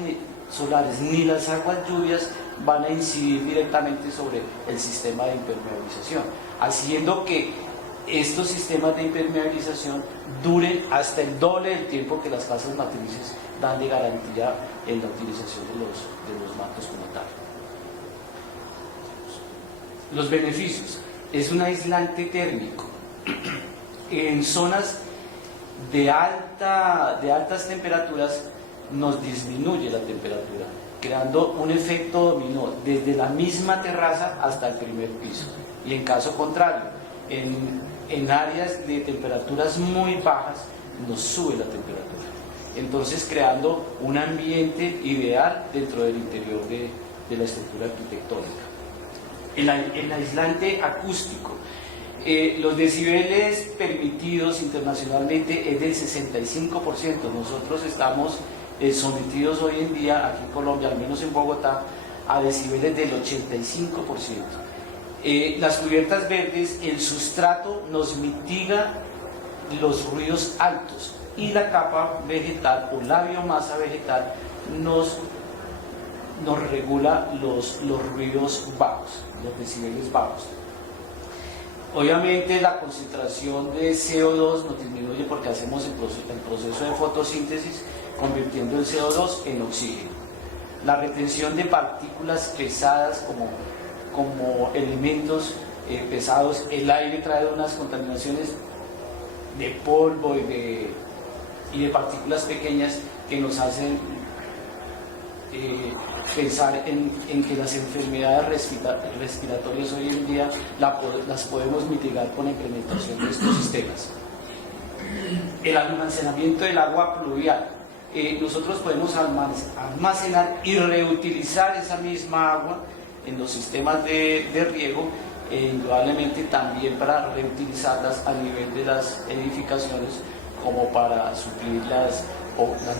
solares ni las aguas lluvias van a incidir directamente sobre el sistema de impermeabilización, haciendo que estos sistemas de impermeabilización duren hasta el doble del tiempo que las casas matrices dan de garantía en la utilización de los mantos como tal. Los beneficios: es un aislante térmico. En zonas de altas temperaturas nos disminuye la temperatura, creando un efecto dominó desde la misma terraza hasta el primer piso. Y en caso contrario, en áreas de temperaturas muy bajas nos sube la temperatura. Entonces, creando un ambiente ideal dentro del interior de la estructura arquitectónica. El aislante acústico. Los decibeles permitidos internacionalmente es del 65%. Nosotros estamos sometidos hoy en día, aquí en Colombia, al menos en Bogotá, a decibeles del 85%. Las cubiertas verdes, el sustrato nos mitiga los ruidos altos y la capa vegetal o la biomasa vegetal nos regula los ruidos bajos, los decibeles bajos. Obviamente la concentración de CO2 nos disminuye porque hacemos el proceso de fotosíntesis convirtiendo el CO2 en oxígeno. La retención de partículas pesadas como elementos pesados, el aire trae unas contaminaciones de polvo y de partículas pequeñas que nos hacen pensar en que las enfermedades respiratorias hoy en día las podemos mitigar con la implementación de estos sistemas. El almacenamiento del agua pluvial. Nosotros podemos almacenar y reutilizar esa misma agua en los sistemas de riego, indudablemente también para reutilizarlas a nivel de las edificaciones, como para suplir las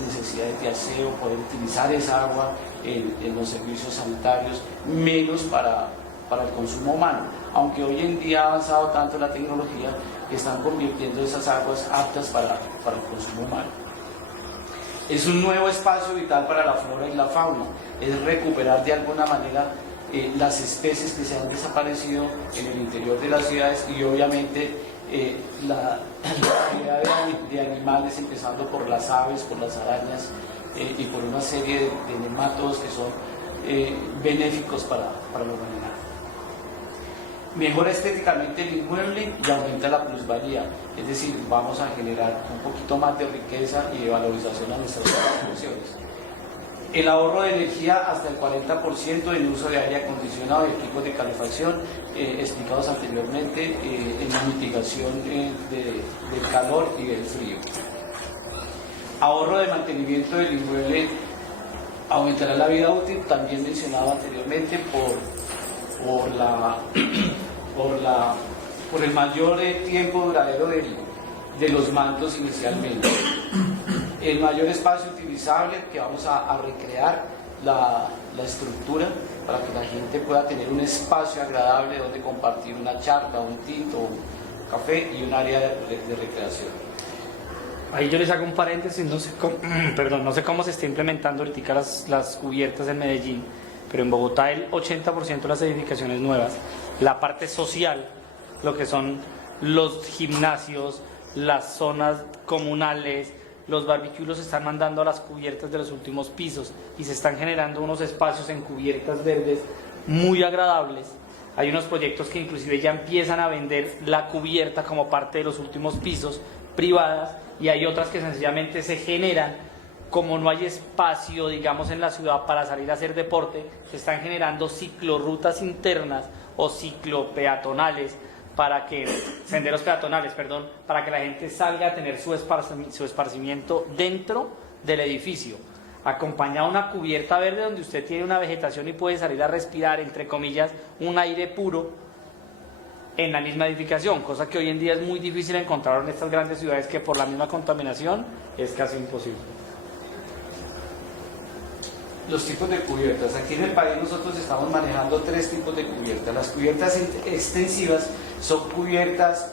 necesidades de aseo, poder utilizar esa agua en los servicios sanitarios, menos para el consumo humano, aunque hoy en día ha avanzado tanto la tecnología que están convirtiendo esas aguas aptas para el consumo humano. Es un nuevo espacio vital para la flora y la fauna, es recuperar de alguna manera las especies que se han desaparecido en el interior de las ciudades y obviamente la cantidad de animales, empezando por las aves, por las arañas y por una serie de nematodos que son benéficos para la humanidad. Mejora estéticamente el inmueble y aumenta la plusvalía, es decir, vamos a generar un poquito más de riqueza y de valorización a nuestras inversiones. El ahorro de energía hasta el 40% en uso de aire acondicionado y equipos de calefacción, explicados anteriormente, en la mitigación del calor y del frío. Ahorro de mantenimiento del inmueble, aumentará la vida útil, también mencionado anteriormente, por el mayor tiempo duradero de los mantos inicialmente. El mayor espacio utilizable, que vamos a recrear la estructura para que la gente pueda tener un espacio agradable donde compartir una charla, un tinto, un café y un área de recreación. Ahí yo les hago un paréntesis, no sé cómo se está implementando ahorita las cubiertas en Medellín, pero en Bogotá el 80% de las edificaciones nuevas, la parte social, lo que son los gimnasios, las zonas comunales, los barbecues los están mandando a las cubiertas de los últimos pisos y se están generando unos espacios en cubiertas verdes muy agradables. Hay unos proyectos que inclusive ya empiezan a vender la cubierta como parte de los últimos pisos privadas y hay otras que sencillamente se generan como no hay espacio, digamos, en la ciudad para salir a hacer deporte, se están generando ciclorrutas internas o ciclopeatonales para que, senderos peatonales, perdón, para que la gente salga a tener su esparcimiento dentro del edificio, acompañado de una cubierta verde donde usted tiene una vegetación y puede salir a respirar, entre comillas, un aire puro en la misma edificación, cosa que hoy en día es muy difícil encontrar en estas grandes ciudades, que por la misma contaminación es casi imposible. Los tipos de cubiertas. Aquí en el país nosotros estamos manejando 3 tipos de cubiertas. Las cubiertas extensivas son cubiertas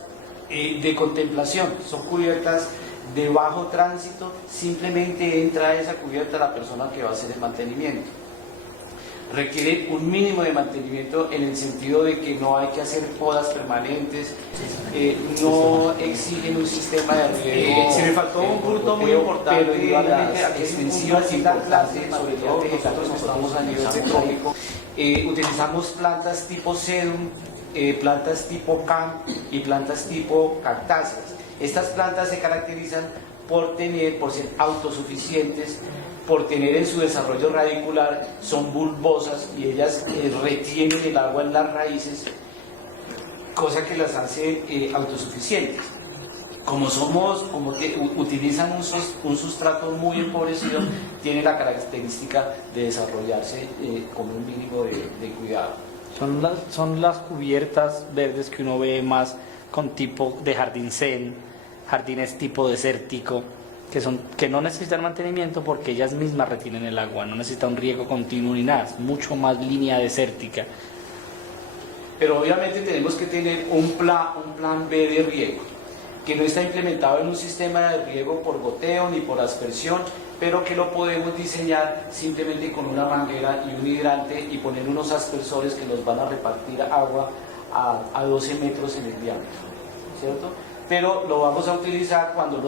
de contemplación, son cubiertas de bajo tránsito, simplemente entra a esa cubierta la persona que va a hacer el mantenimiento. Requiere un mínimo de mantenimiento en el sentido de que no hay que hacer podas permanentes, no exigen un sistema de riego. Se me faltó un punto muy importante, pero igualmente las extensivas importantes, sobre todo nosotros estamos a nivel de trópico, utilizamos plantas tipo sedum, plantas tipo cam y plantas tipo cactáceas. Estas plantas se caracterizan por ser autosuficientes, por tener en su desarrollo radicular, son bulbosas y ellas retienen el agua en las raíces, cosa que las hace autosuficientes. Como utilizan un sustrato muy empobrecido, tiene la característica de desarrollarse con un mínimo de cuidado. Son las cubiertas verdes que uno ve más con tipo de jardín zen, jardines tipo desértico, que no necesitan mantenimiento porque ellas mismas retienen el agua, no necesitan un riego continuo ni nada, es mucho más línea desértica. Pero obviamente tenemos que tener un plan B de riego, que no está implementado en un sistema de riego por goteo ni por aspersión, pero que lo podemos diseñar simplemente con una manguera y un hidrante y poner unos aspersores que nos van a repartir agua a 12 metros en el diámetro, ¿cierto? Pero lo vamos a utilizar cuando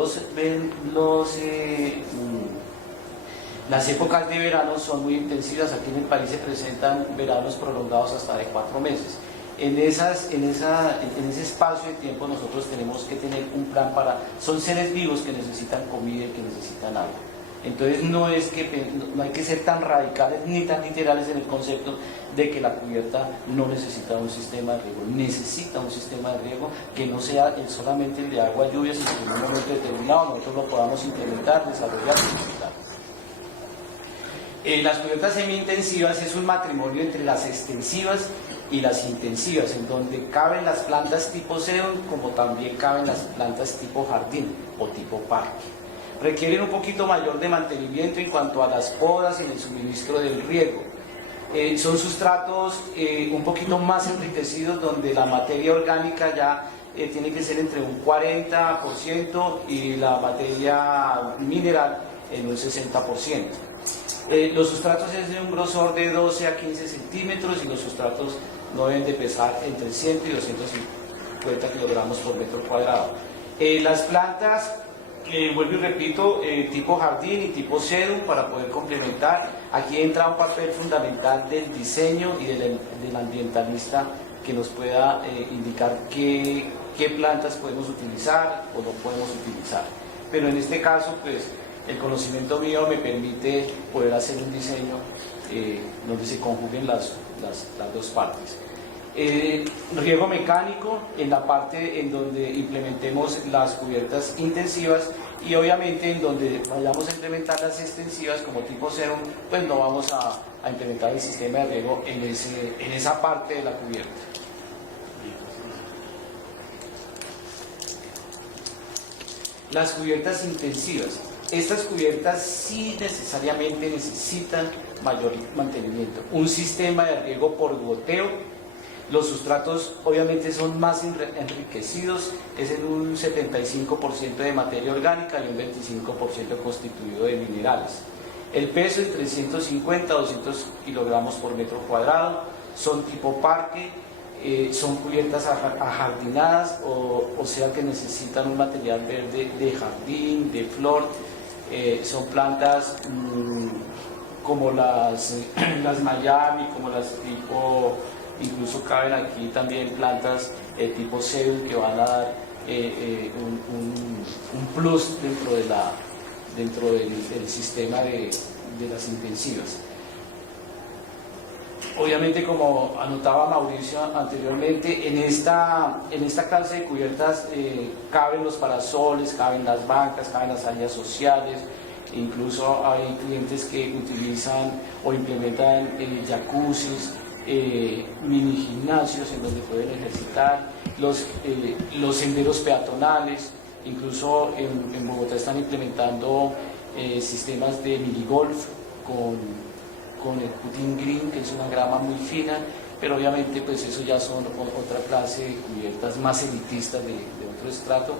las épocas de verano son muy intensivas. Aquí en el país se presentan veranos prolongados hasta de 4 meses. En ese espacio de tiempo nosotros tenemos que tener un plan son seres vivos que necesitan comida y que necesitan agua. Entonces no hay que ser tan radicales ni tan literales en el concepto de que la cubierta no necesita un sistema de riego, necesita un sistema de riego que no sea solamente el de agua lluvia, sino que en un momento determinado nosotros lo podamos implementar, desarrollar y implementar. Las cubiertas semi-intensivas es un matrimonio entre las extensivas y las intensivas, en donde caben las plantas tipo sedum como también caben las plantas tipo jardín o tipo parque. Requieren un poquito mayor de mantenimiento en cuanto a las podas y en el suministro del riego. Son sustratos un poquito más enriquecidos, donde la materia orgánica ya tiene que ser entre un 40% y la materia mineral en un 60%. Los sustratos es de un grosor de 12 a 15 centímetros y los sustratos no deben de pesar entre 100 y 250 kilogramos por metro cuadrado. Las plantas, vuelvo y repito, tipo jardín y tipo sedum para poder complementar. Aquí entra un papel fundamental del diseño y del ambientalista que nos pueda indicar qué plantas podemos utilizar o no podemos utilizar. Pero en este caso, pues, el conocimiento mío me permite poder hacer un diseño donde se conjuguen las dos partes. Riego mecánico en la parte en donde implementemos las cubiertas intensivas y obviamente en donde vayamos a implementar las extensivas como tipo sedum, pues no vamos a implementar el sistema de riego en esa parte de la cubierta. Las cubiertas intensivas. Estas cubiertas sí necesariamente necesitan mayor mantenimiento. Un sistema de riego por goteo. Los sustratos obviamente son más enriquecidos, es en un 75% de materia orgánica y un 25% constituido de minerales. El peso entre 150 a 200 kilogramos por metro cuadrado, son tipo parque, son cubiertas ajardinadas, o sea que necesitan un material verde de jardín, de flor, son plantas como las Miami, como las tipo... Incluso caben aquí también plantas tipo sedum que van a dar un plus dentro dentro del sistema de las intensivas. Obviamente, como anotaba Mauricio anteriormente, en esta clase de cubiertas caben los parasoles, caben las bancas, caben las áreas sociales, incluso hay clientes que utilizan o implementan jacuzzis, mini gimnasios en donde pueden ejercitar, los senderos peatonales, incluso en Bogotá están implementando sistemas de mini golf con el putting green, que es una grama muy fina, pero obviamente pues eso ya son otra clase de cubiertas más elitistas de otro estrato.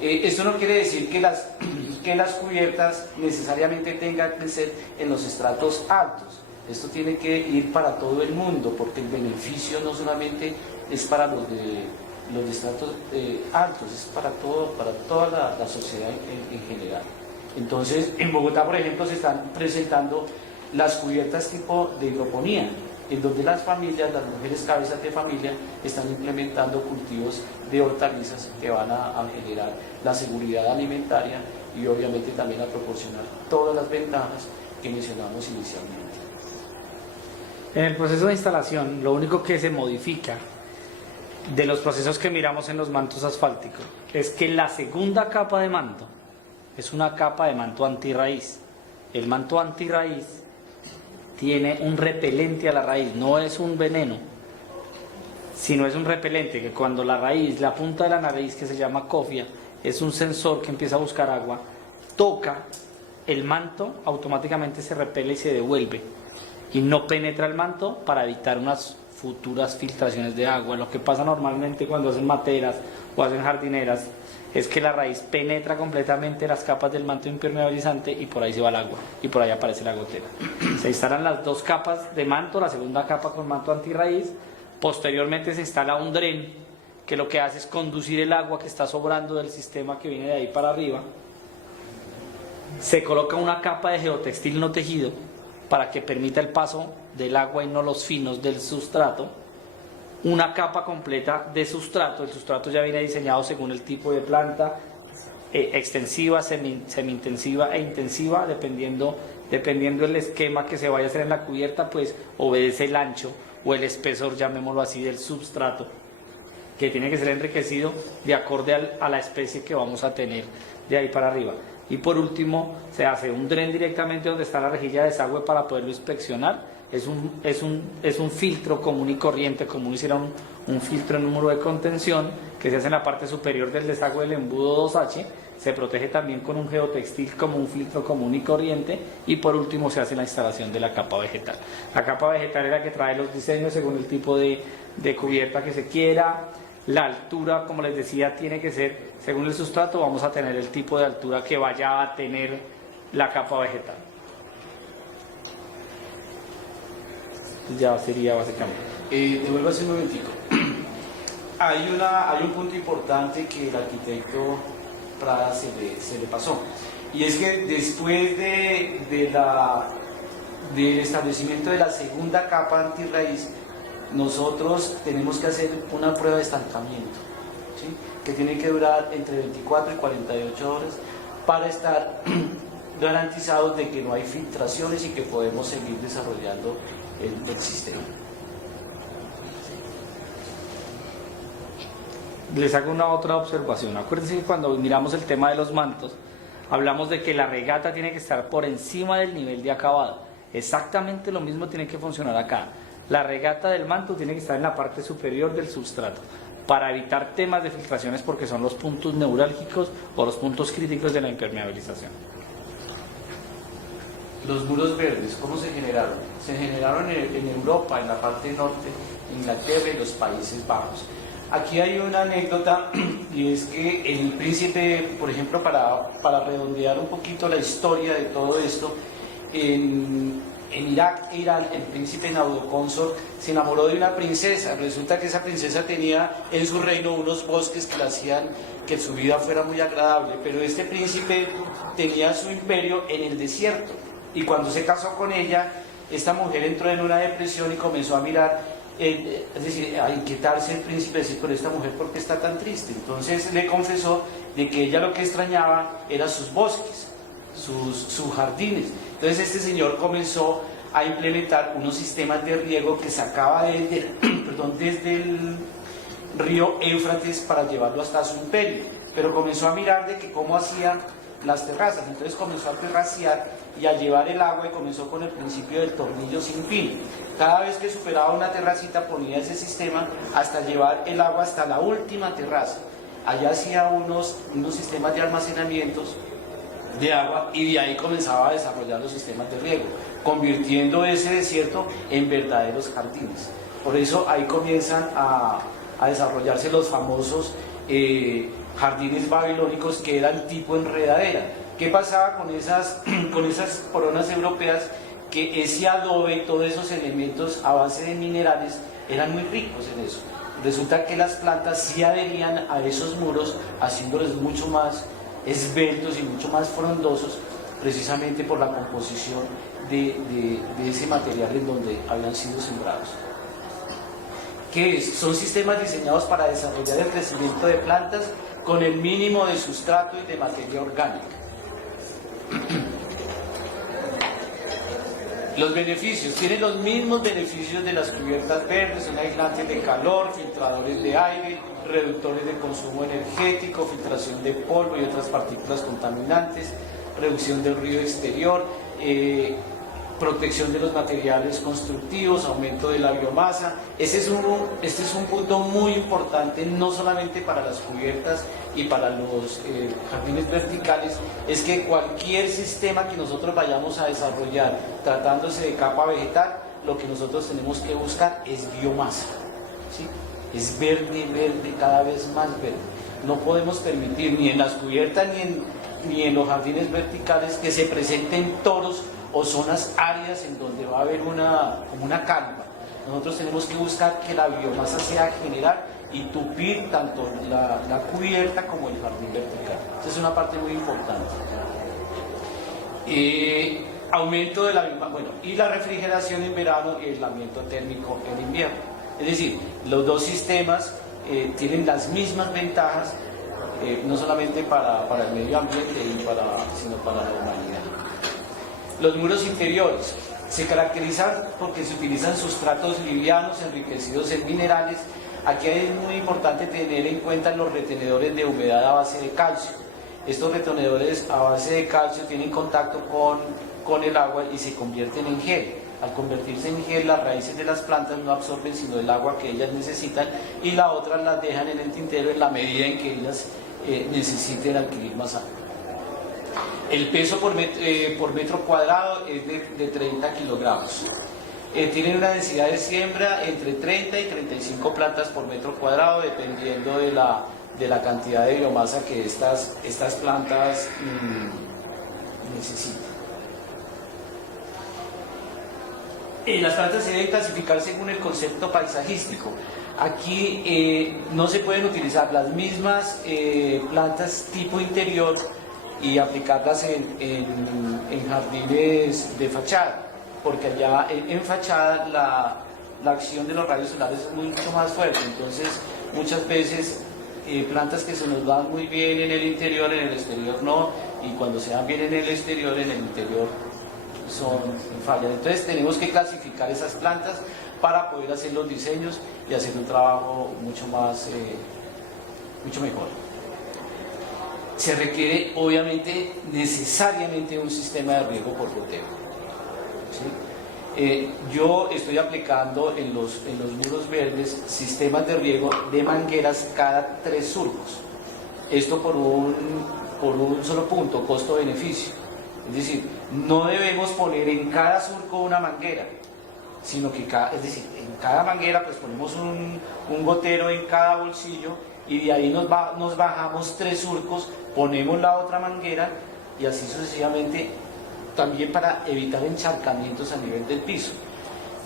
Esto no quiere decir que las cubiertas necesariamente tengan que ser en los estratos altos. Esto tiene que ir para todo el mundo, porque el beneficio no solamente es para los de estratos altos, es para toda la sociedad en general. Entonces, en Bogotá, por ejemplo, se están presentando las cubiertas tipo de hidroponía, en donde las familias, las mujeres cabezas de familia, están implementando cultivos de hortalizas que van a generar la seguridad alimentaria y obviamente también a proporcionar todas las ventajas que mencionamos inicialmente. En el proceso de instalación, lo único que se modifica de los procesos que miramos en los mantos asfálticos es que la segunda capa de manto es una capa de manto antirraíz. El manto antirraíz tiene un repelente a la raíz, no es un veneno, sino es un repelente que cuando la raíz, la punta de la raíz, que se llama cofia, es un sensor que empieza a buscar agua, toca el manto, automáticamente se repele y se devuelve y no penetra el manto para evitar unas futuras filtraciones de agua. Lo que pasa normalmente cuando hacen materas o hacen jardineras es que la raíz penetra completamente las capas del manto impermeabilizante y por ahí se va el agua y por ahí aparece la gotera. Se instalan las dos capas de manto, la segunda capa con manto antirraíz, posteriormente se instala un dren que lo que hace es conducir el agua que está sobrando del sistema que viene de ahí para arriba. Se coloca una capa de geotextil no tejido para que permita el paso del agua y no los finos del sustrato. Una capa completa de sustrato, el sustrato ya viene diseñado según el tipo de planta, extensiva, semi-intensiva e intensiva, dependiendo del esquema que se vaya a hacer en la cubierta, pues obedece el ancho o el espesor, llamémoslo así, del substrato, que tiene que ser enriquecido de acorde a la especie que vamos a tener de ahí para arriba. Y por último, se hace un dren directamente donde está la rejilla de desagüe para poderlo inspeccionar. Es un filtro común y corriente, como hiciera un filtro en un muro de contención, que se hace en la parte superior del desagüe del embudo 2H. Se protege también con un geotextil como un filtro común y corriente. Y por último se hace la instalación de la capa vegetal. La capa vegetal es la que trae los diseños según el tipo de cubierta que se quiera. La altura, como les decía, tiene que ser, según el sustrato, vamos a tener el tipo de altura que vaya a tener la capa vegetal. Ya sería básicamente. Te vuelvo a hacer un momentico. Hay un punto importante que el arquitecto Prada se le pasó, Y es que después del establecimiento de la segunda capa antirraíz, nosotros tenemos que hacer una prueba de estancamiento, ¿sí? Que tiene que durar entre 24 y 48 horas para estar garantizados de que no hay filtraciones y que podemos seguir desarrollando el sistema. Les hago una otra observación. Acuérdense que cuando miramos el tema de los mantos, hablamos de que la regata tiene que estar por encima del nivel de acabado. Exactamente lo mismo tiene que funcionar acá. La regata del manto tiene que estar en la parte superior del substrato para evitar temas de filtraciones, porque son los puntos neurálgicos o los puntos críticos de la impermeabilización. Los muros verdes, ¿cómo se generaron? Se generaron en Europa, en la parte norte, Inglaterra y los Países Bajos. Aquí hay una anécdota, y es que el príncipe, por ejemplo, para redondear un poquito la historia de todo esto, en Irak, Irán, el príncipe Nabucodonosor se enamoró de una princesa. Resulta que esa princesa tenía en su reino unos bosques que le hacían que su vida fuera muy agradable, pero este príncipe tenía su imperio en el desierto, y cuando se casó con ella, esta mujer entró en una depresión y comenzó a mirar, es decir, a inquietarse el príncipe, decir, pero esta mujer, ¿por qué está tan triste? Entonces le confesó de que ella lo que extrañaba era sus bosques, sus jardines. Entonces este señor comenzó a implementar unos sistemas de riego que sacaba desde el río Éufrates para llevarlo hasta su imperio, pero comenzó a mirar de que cómo hacían las terrazas, entonces comenzó a terracear y a llevar el agua, y comenzó con el principio del tornillo sin fin. Cada vez que superaba una terracita ponía ese sistema hasta llevar el agua hasta la última terraza. Allá hacía unos sistemas de almacenamientos de agua, y de ahí comenzaba a desarrollar los sistemas de riego, convirtiendo ese desierto en verdaderos jardines. Por eso ahí comienzan a desarrollarse los famosos jardines babilónicos, que eran tipo enredadera. ¿Qué pasaba con esas coronas europeas? Que ese adobe y todos esos elementos a base de minerales eran muy ricos en eso. Resulta que las plantas sí adherían a esos muros, haciéndolos mucho más esbeltos y mucho más frondosos, precisamente por la composición de ese material en donde habían sido sembrados. ¿Qué es? Son sistemas diseñados para desarrollar el crecimiento de plantas con el mínimo de sustrato y de materia orgánica. Los beneficios, tienen los mismos beneficios de las cubiertas verdes: son aislantes de calor, filtradores de aire, reductores de consumo energético, filtración de polvo y otras partículas contaminantes, reducción del ruido exterior, protección de los materiales constructivos, aumento de la biomasa. Este es un punto muy importante, no solamente para las cubiertas y para los jardines verticales, es que cualquier sistema que nosotros vayamos a desarrollar tratándose de capa vegetal, lo que nosotros tenemos que buscar es biomasa, ¿sí? Es verde, cada vez más verde. No podemos permitir ni en las cubiertas ni en los jardines verticales que se presenten toros o zonas áridas en donde va a haber como una calma. Nosotros tenemos que buscar que la biomasa sea general y tupir tanto la cubierta como el jardín vertical. Esa es una parte muy importante. Aumento de la biomasa, y la refrigeración en verano y aislamiento térmico en invierno. Es decir, los dos sistemas tienen las mismas ventajas, no solamente para el medio ambiente, sino para la humanidad. Los muros interiores se caracterizan porque se utilizan sustratos livianos enriquecidos en minerales. Aquí es muy importante tener en cuenta los retenedores de humedad a base de calcio. Estos retenedores a base de calcio tienen contacto con el agua y se convierten en gel. Al convertirse en gel, las raíces de las plantas no absorben sino el agua que ellas necesitan, y la otra las dejan en el tintero en la medida en que ellas necesiten adquirir más agua. El peso por metro cuadrado es de 30 kilogramos. Tienen una densidad de siembra entre 30 y 35 plantas por metro cuadrado, dependiendo de la cantidad de biomasa que estas plantas necesitan. Las plantas se deben clasificar según el concepto paisajístico. Aquí no se pueden utilizar las mismas plantas tipo interior y aplicarlas en jardines de fachada, porque allá en fachada la acción de los rayos solares es mucho más fuerte. Entonces muchas veces plantas que se nos dan muy bien en el interior, en el exterior no, y cuando se dan bien en el exterior, en el interior fallan. Entonces tenemos que clasificar esas plantas para poder hacer los diseños y hacer un trabajo mucho mejor. Se requiere obviamente necesariamente un sistema de riego por goteo, ¿sí? Yo estoy aplicando en los muros verdes sistemas de riego de mangueras cada 3 surcos. Esto por un solo punto, costo-beneficio. Es decir, no debemos poner en cada surco una manguera, sino que en cada manguera pues ponemos un gotero en cada bolsillo, y de ahí nos bajamos 3 surcos, ponemos la otra manguera, y así sucesivamente, también para evitar encharcamientos a nivel del piso.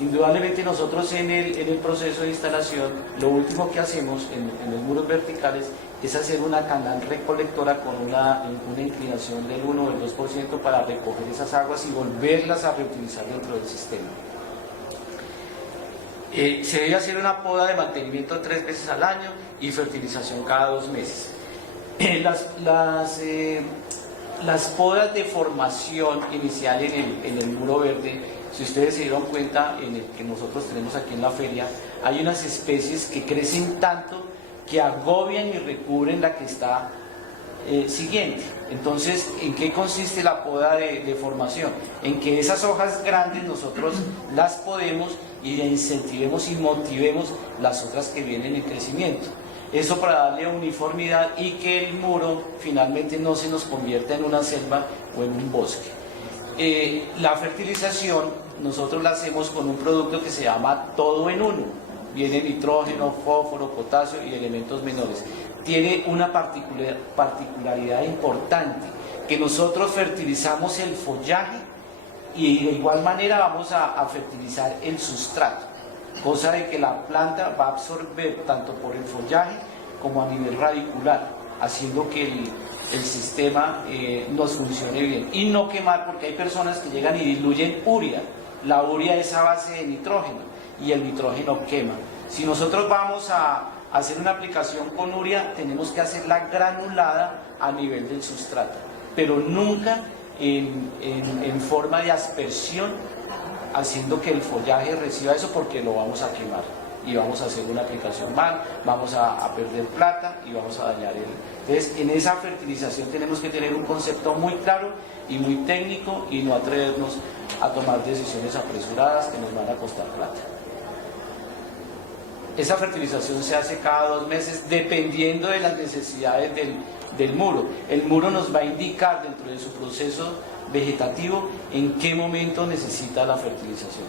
Indudablemente nosotros en el proceso de instalación, lo último que hacemos en los muros verticales es hacer una canal recolectora con una inclinación del 1 o del 2% para recoger esas aguas y volverlas a reutilizar dentro del sistema. Se debe hacer una poda de mantenimiento 3 veces al año Las podas de formación inicial en el muro verde, si ustedes se dieron cuenta, en el que nosotros tenemos aquí en la feria, hay unas especies que crecen tanto que agobian y recubren la que está siguiente. Entonces, ¿en qué consiste la poda de formación? En que esas hojas grandes nosotros las podemos y incentivemos y motivemos las otras que vienen en crecimiento. Eso para darle uniformidad y que el muro finalmente no se nos convierta en una selva o en un bosque. La fertilización nosotros la hacemos con un producto que se llama todo en uno. Viene nitrógeno, fósforo, potasio y elementos menores. Tiene una particularidad importante, que nosotros fertilizamos el follaje y de igual manera vamos a fertilizar el sustrato, cosa de que la planta va a absorber tanto por el follaje como a nivel radicular, haciendo que el sistema nos funcione bien y no quemar, porque hay personas que llegan y diluyen urea. La urea es a base de nitrógeno y el nitrógeno quema. Si nosotros vamos a hacer una aplicación con urea, tenemos que hacerla granulada a nivel del sustrato, pero nunca en forma de aspersión, haciendo que el follaje reciba eso, porque lo vamos a quemar y vamos a hacer una aplicación mal, vamos a perder plata y vamos a dañar el... Entonces, en esa fertilización tenemos que tener un concepto muy claro y muy técnico y no atrevernos a tomar decisiones apresuradas que nos van a costar plata. Esa fertilización se hace cada 2 meses dependiendo de las necesidades del muro. El muro nos va a indicar dentro de su proceso vegetativo en qué momento necesita la fertilización.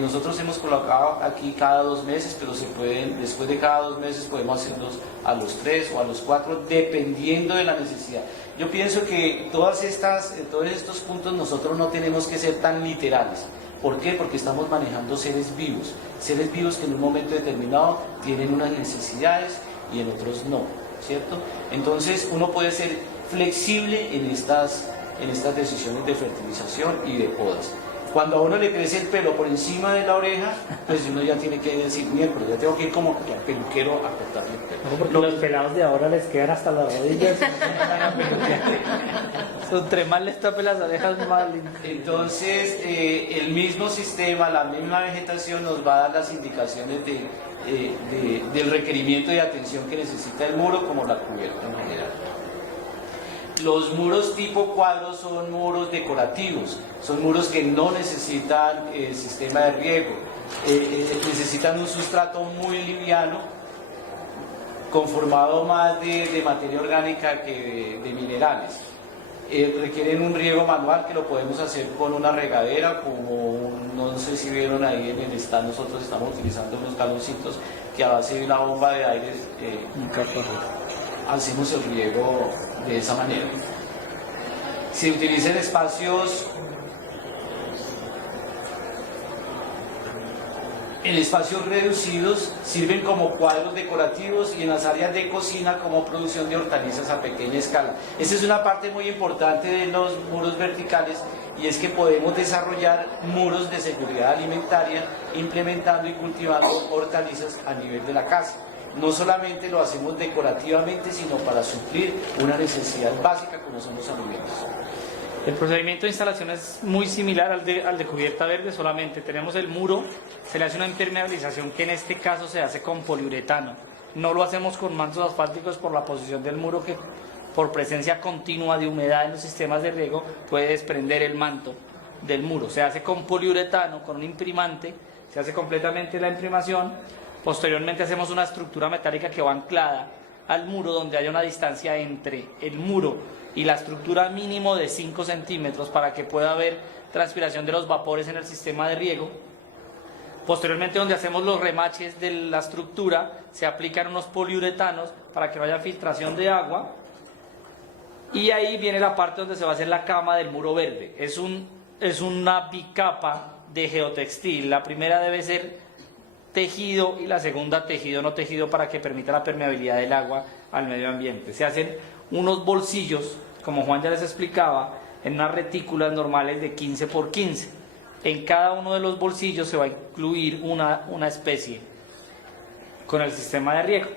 Nosotros hemos colocado aquí cada 2 meses, pero se pueden, después de cada 2 meses podemos hacerlos a los 3 o a los 4, dependiendo de la necesidad. Yo pienso que todos estos puntos nosotros no tenemos que ser tan literales. ¿Por qué? Porque estamos manejando seres vivos que en un momento determinado tienen unas necesidades y en otros no, ¿cierto? Entonces uno puede ser flexible en estas decisiones de fertilización y de podas. Cuando a uno le crece el pelo por encima de la oreja, pues uno ya tiene que decir, miércoles, ya tengo que ir como al peluquero a cortarle el pelo. No, porque los pelados de ahora les quedan hasta las rodillas. Entre más les tape las orejas, más lindo. Entonces, el mismo sistema, la misma vegetación nos va a dar las indicaciones del requerimiento de atención que necesita el muro, como la cubierta en general. Los muros tipo cuadro son muros decorativos, son muros que no necesitan sistema de riego, necesitan un sustrato muy liviano, conformado más de materia orgánica que de minerales. Requieren un riego manual que lo podemos hacer con una regadera, no sé si vieron ahí en el stand, nosotros estamos utilizando unos galoncitos que a base de una bomba de aire hacemos el riego de esa manera. Se utilizan espacios reducidos, sirven como cuadros decorativos y en las áreas de cocina como producción de hortalizas a pequeña escala. Esa es una parte muy importante de los muros verticales, y es que podemos desarrollar muros de seguridad alimentaria implementando y cultivando hortalizas a nivel de la casa. No solamente lo hacemos decorativamente, sino para suplir una necesidad básica como son los alimentos. El procedimiento de instalación es muy similar al de cubierta verde, solamente tenemos el muro, se le hace una impermeabilización que en este caso se hace con poliuretano. No lo hacemos con mantos asfálticos por la posición del muro, que por presencia continua de humedad en los sistemas de riego puede desprender el manto del muro. Se hace con poliuretano, con un imprimante, se hace completamente la imprimación. Posteriormente hacemos una estructura metálica que va anclada al muro, donde haya una distancia entre el muro y la estructura mínimo de 5 centímetros para que pueda haber transpiración de los vapores en el sistema de riego. Posteriormente, donde hacemos los remaches de la estructura, se aplican unos poliuretanos para que no haya filtración de agua, y ahí viene la parte donde se va a hacer la cama del muro verde. Es una bicapa de geotextil. La primera debe ser tejido y la segunda tejido no tejido, para que permita la permeabilidad del agua al medio ambiente. Se hacen unos bolsillos, como Juan ya les explicaba, en unas retículas normales de 15 por 15. En cada uno de los bolsillos se va a incluir una especie con el sistema de riego.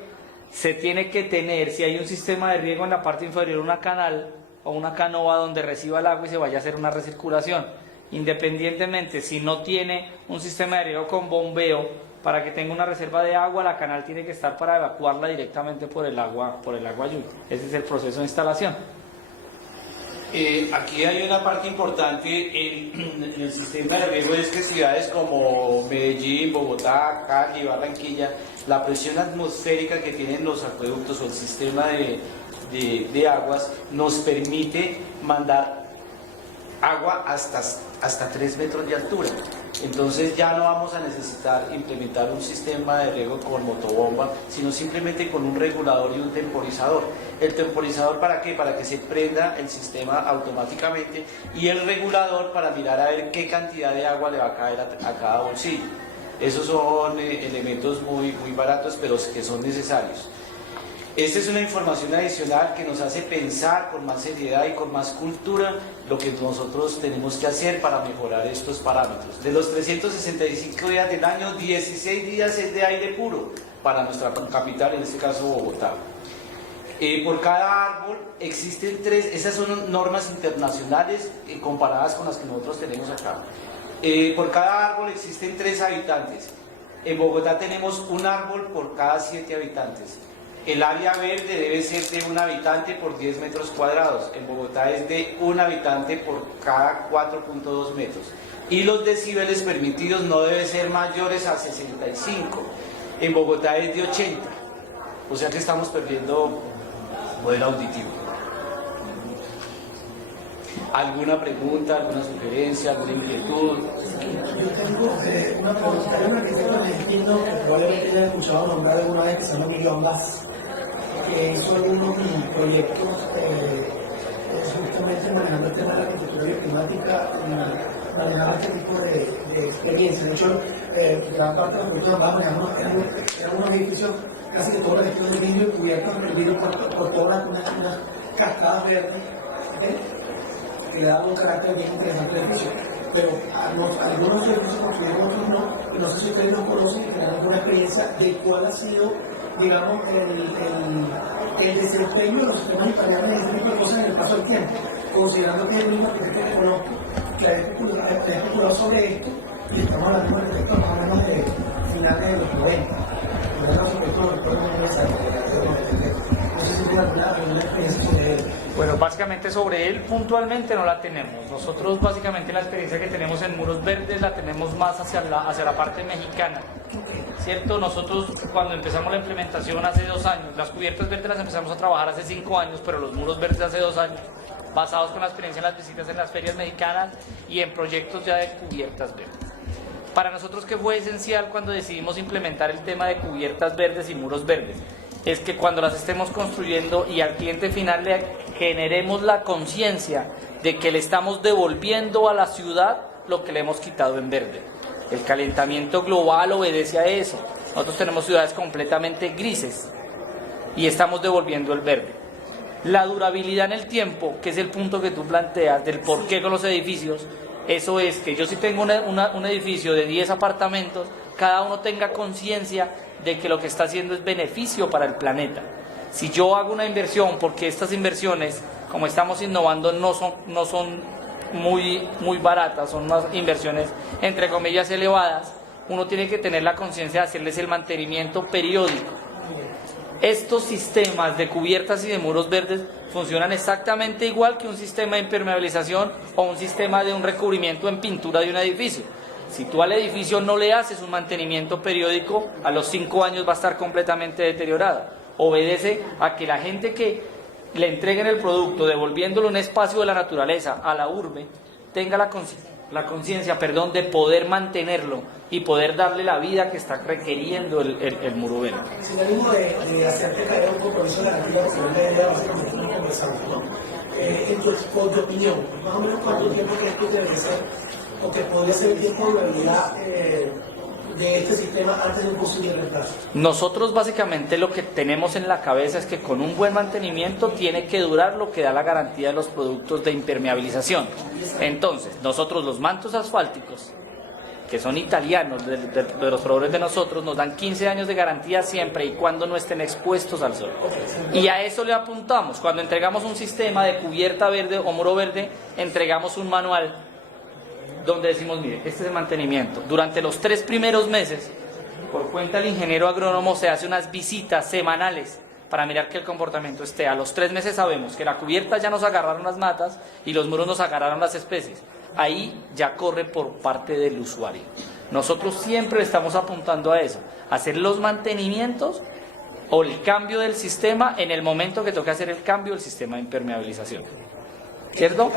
Se tiene que tener, si hay un sistema de riego en la parte inferior, una canal o una canoa donde reciba el agua y se vaya a hacer una recirculación. Independientemente, si no tiene un sistema de riego con bombeo para que tenga una reserva de agua, la canal tiene que estar para evacuarla directamente por el agua lluvia. Ese es el proceso de instalación. Aquí hay una parte importante en el sistema de riego, es que ciudades como Medellín, Bogotá, Cali, Barranquilla, la presión atmosférica que tienen los acueductos o el sistema de aguas nos permite mandar agua hasta 3 metros de altura. Entonces ya no vamos a necesitar implementar un sistema de riego con motobomba, sino simplemente con un regulador y un temporizador. ¿El temporizador para qué? Para que se prenda el sistema automáticamente, y el regulador para mirar a ver qué cantidad de agua le va a caer a cada bolsillo. Esos son elementos muy baratos, pero que son necesarios. Esta es una información adicional que nos hace pensar con más seriedad y con más cultura lo que nosotros tenemos que hacer para mejorar estos parámetros. De los 365 días del año, 16 días es de aire puro para nuestra capital, en este caso Bogotá. Por cada árbol existen 3, esas son normas internacionales comparadas con las que nosotros tenemos acá. Por cada árbol existen 3 habitantes. En Bogotá tenemos un árbol por cada 7 habitantes. El área verde debe ser de 1 habitante por 10 metros cuadrados. En Bogotá es de 1 habitante por cada 4.2 metros. Y los decibeles permitidos no deben ser mayores a 65. En Bogotá es de 80. O sea que estamos perdiendo poder auditivo. ¿Alguna pregunta, alguna sugerencia, alguna inquietud? Yo tengo una pregunta. Hay un arquitecto argentino que probablemente haya escuchado nombrar alguna vez, que se llama Miguel Blas, que hizo algunos proyectos justamente manejando el tema de la arquitectura bioclimática y manejaba este tipo de experiencia. De hecho, gran parte de los proyectos que manejamos eran unos edificios casi que todos los vestidos de vidrio cubiertos de vidrio por todas unas cascadas verdes, que le daban un carácter bien interesante al edificio. Pero algunos edificios construyeron, otros no, y no sé si ustedes los conocen y tienen alguna experiencia de cuál ha sido, digamos, el desempeño de los sistemas italianos en este tipo de cosas en el paso del tiempo, considerando que es el mismo arquitecto que conozco que ha especulado sobre esto, y estamos hablando de un arquitecto más o menos de finales de los 90. No sé si tienen alguna experiencia sobre él. Bueno, básicamente sobre él puntualmente no la tenemos. Nosotros básicamente la experiencia que tenemos en Muros Verdes la tenemos más hacia la parte mexicana, ¿cierto? Nosotros cuando empezamos la implementación hace 2 años, las cubiertas verdes las empezamos a trabajar hace 5 años, pero los muros verdes hace 2 años, basados con la experiencia en las visitas en las ferias mexicanas y en proyectos ya de cubiertas verdes. Para nosotros, ¿qué fue esencial cuando decidimos implementar el tema de cubiertas verdes y muros verdes? Es que cuando las estemos construyendo y al cliente final le generemos la conciencia de que le estamos devolviendo a la ciudad lo que le hemos quitado en verde. El calentamiento global obedece a eso. Nosotros tenemos ciudades completamente grises y estamos devolviendo el verde. La durabilidad en el tiempo, que es el punto que tú planteas del por qué con los edificios, eso es que yo si tengo un edificio de 10 apartamentos, cada uno tenga conciencia de que lo que está haciendo es beneficio para el planeta. Si yo hago una inversión, porque estas inversiones, como estamos innovando, no son muy baratas, son unas inversiones entre comillas elevadas, uno tiene que tener la conciencia de hacerles el mantenimiento periódico. Estos sistemas de cubiertas y de muros verdes funcionan exactamente igual que un sistema de impermeabilización o un sistema de un recubrimiento en pintura de un edificio. Si tú al edificio no le haces un mantenimiento periódico, a los 5 años va a estar completamente deteriorado. Obedece a que la gente que le entreguen el producto, devolviéndolo un espacio de la naturaleza a la urbe, tenga la conciencia, de poder mantenerlo y poder darle la vida que está requiriendo el muro verde. Sin ánimo de hacerte caer un compromiso negativo, porque no me idea básicamente no conversamos, ¿no? Por tu opinión, más o menos cuánto tiempo crees que debería ser, o que podría ser el tiempo de durabilidad de este sistema antes de un posible reemplazo. Nosotros básicamente lo que tenemos en la cabeza es que con un buen mantenimiento tiene que durar lo que da la garantía de los productos de impermeabilización. Entonces, nosotros los mantos asfálticos que son italianos, de los proveedores de nosotros, nos dan 15 años de garantía siempre y cuando no estén expuestos al sol. Y a eso le apuntamos. Cuando entregamos un sistema de cubierta verde o muro verde, entregamos un manual donde decimos, mire, este es el mantenimiento. Durante los 3 primeros meses, por cuenta del ingeniero agrónomo, se hace unas visitas semanales para mirar que el comportamiento esté. A los 3 meses sabemos que la cubierta ya nos agarraron las matas y los muros nos agarraron las especies. Ahí ya corre por parte del usuario. Nosotros siempre estamos apuntando a eso, hacer los mantenimientos o el cambio del sistema en el momento que toque hacer el cambio del sistema de impermeabilización. ¿Cierto?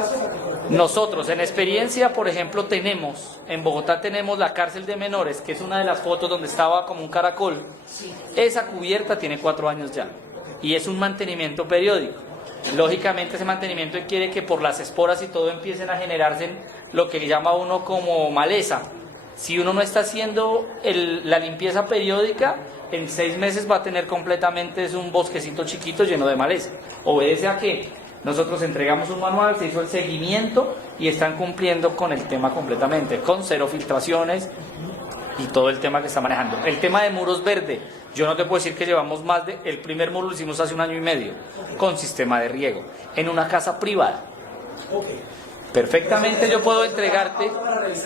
Nosotros en experiencia, por ejemplo, en Bogotá tenemos la cárcel de menores, que es una de las fotos donde estaba como un caracol. Esa cubierta tiene 4 años ya y es un mantenimiento periódico. Lógicamente ese mantenimiento quiere que por las esporas y todo empiecen a generarse lo que le llama uno como maleza. Si uno no está haciendo la limpieza periódica, en 6 meses va a tener completamente un bosquecito chiquito lleno de maleza. Obedece a que nosotros entregamos un manual, se hizo el seguimiento y están cumpliendo con el tema completamente, con 0 filtraciones y todo el tema que está manejando. El tema de muros verde, yo no te puedo decir que llevamos el primer muro lo hicimos hace 1 año y medio, con sistema de riego, en una casa privada. Perfectamente yo puedo entregarte,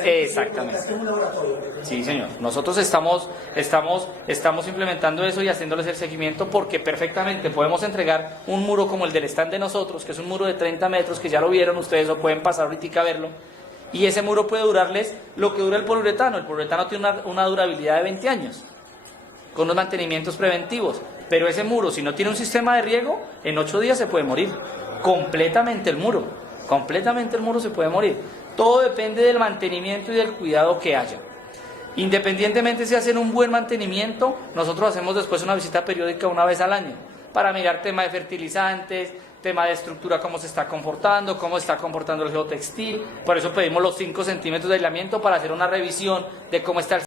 exactamente. Sí, señor. Nosotros estamos implementando eso y haciéndoles el seguimiento porque perfectamente podemos entregar un muro como el del stand de nosotros, que es un muro de 30 metros, que ya lo vieron ustedes o pueden pasar ahorita a verlo. Y ese muro puede durarles lo que dura el poliuretano. El poliuretano tiene una durabilidad de 20 años, con los mantenimientos preventivos. Pero ese muro, si no tiene un sistema de riego, en 8 días se puede morir. Completamente el muro. Completamente el muro se puede morir. Todo depende del mantenimiento y del cuidado que haya. Independientemente si hacen un buen mantenimiento, nosotros hacemos después una visita periódica 1 vez al año para mirar tema de fertilizantes, tema de estructura, cómo se está comportando, cómo está comportando el geotextil. Por eso pedimos los 5 centímetros de aislamiento para hacer una revisión de cómo está el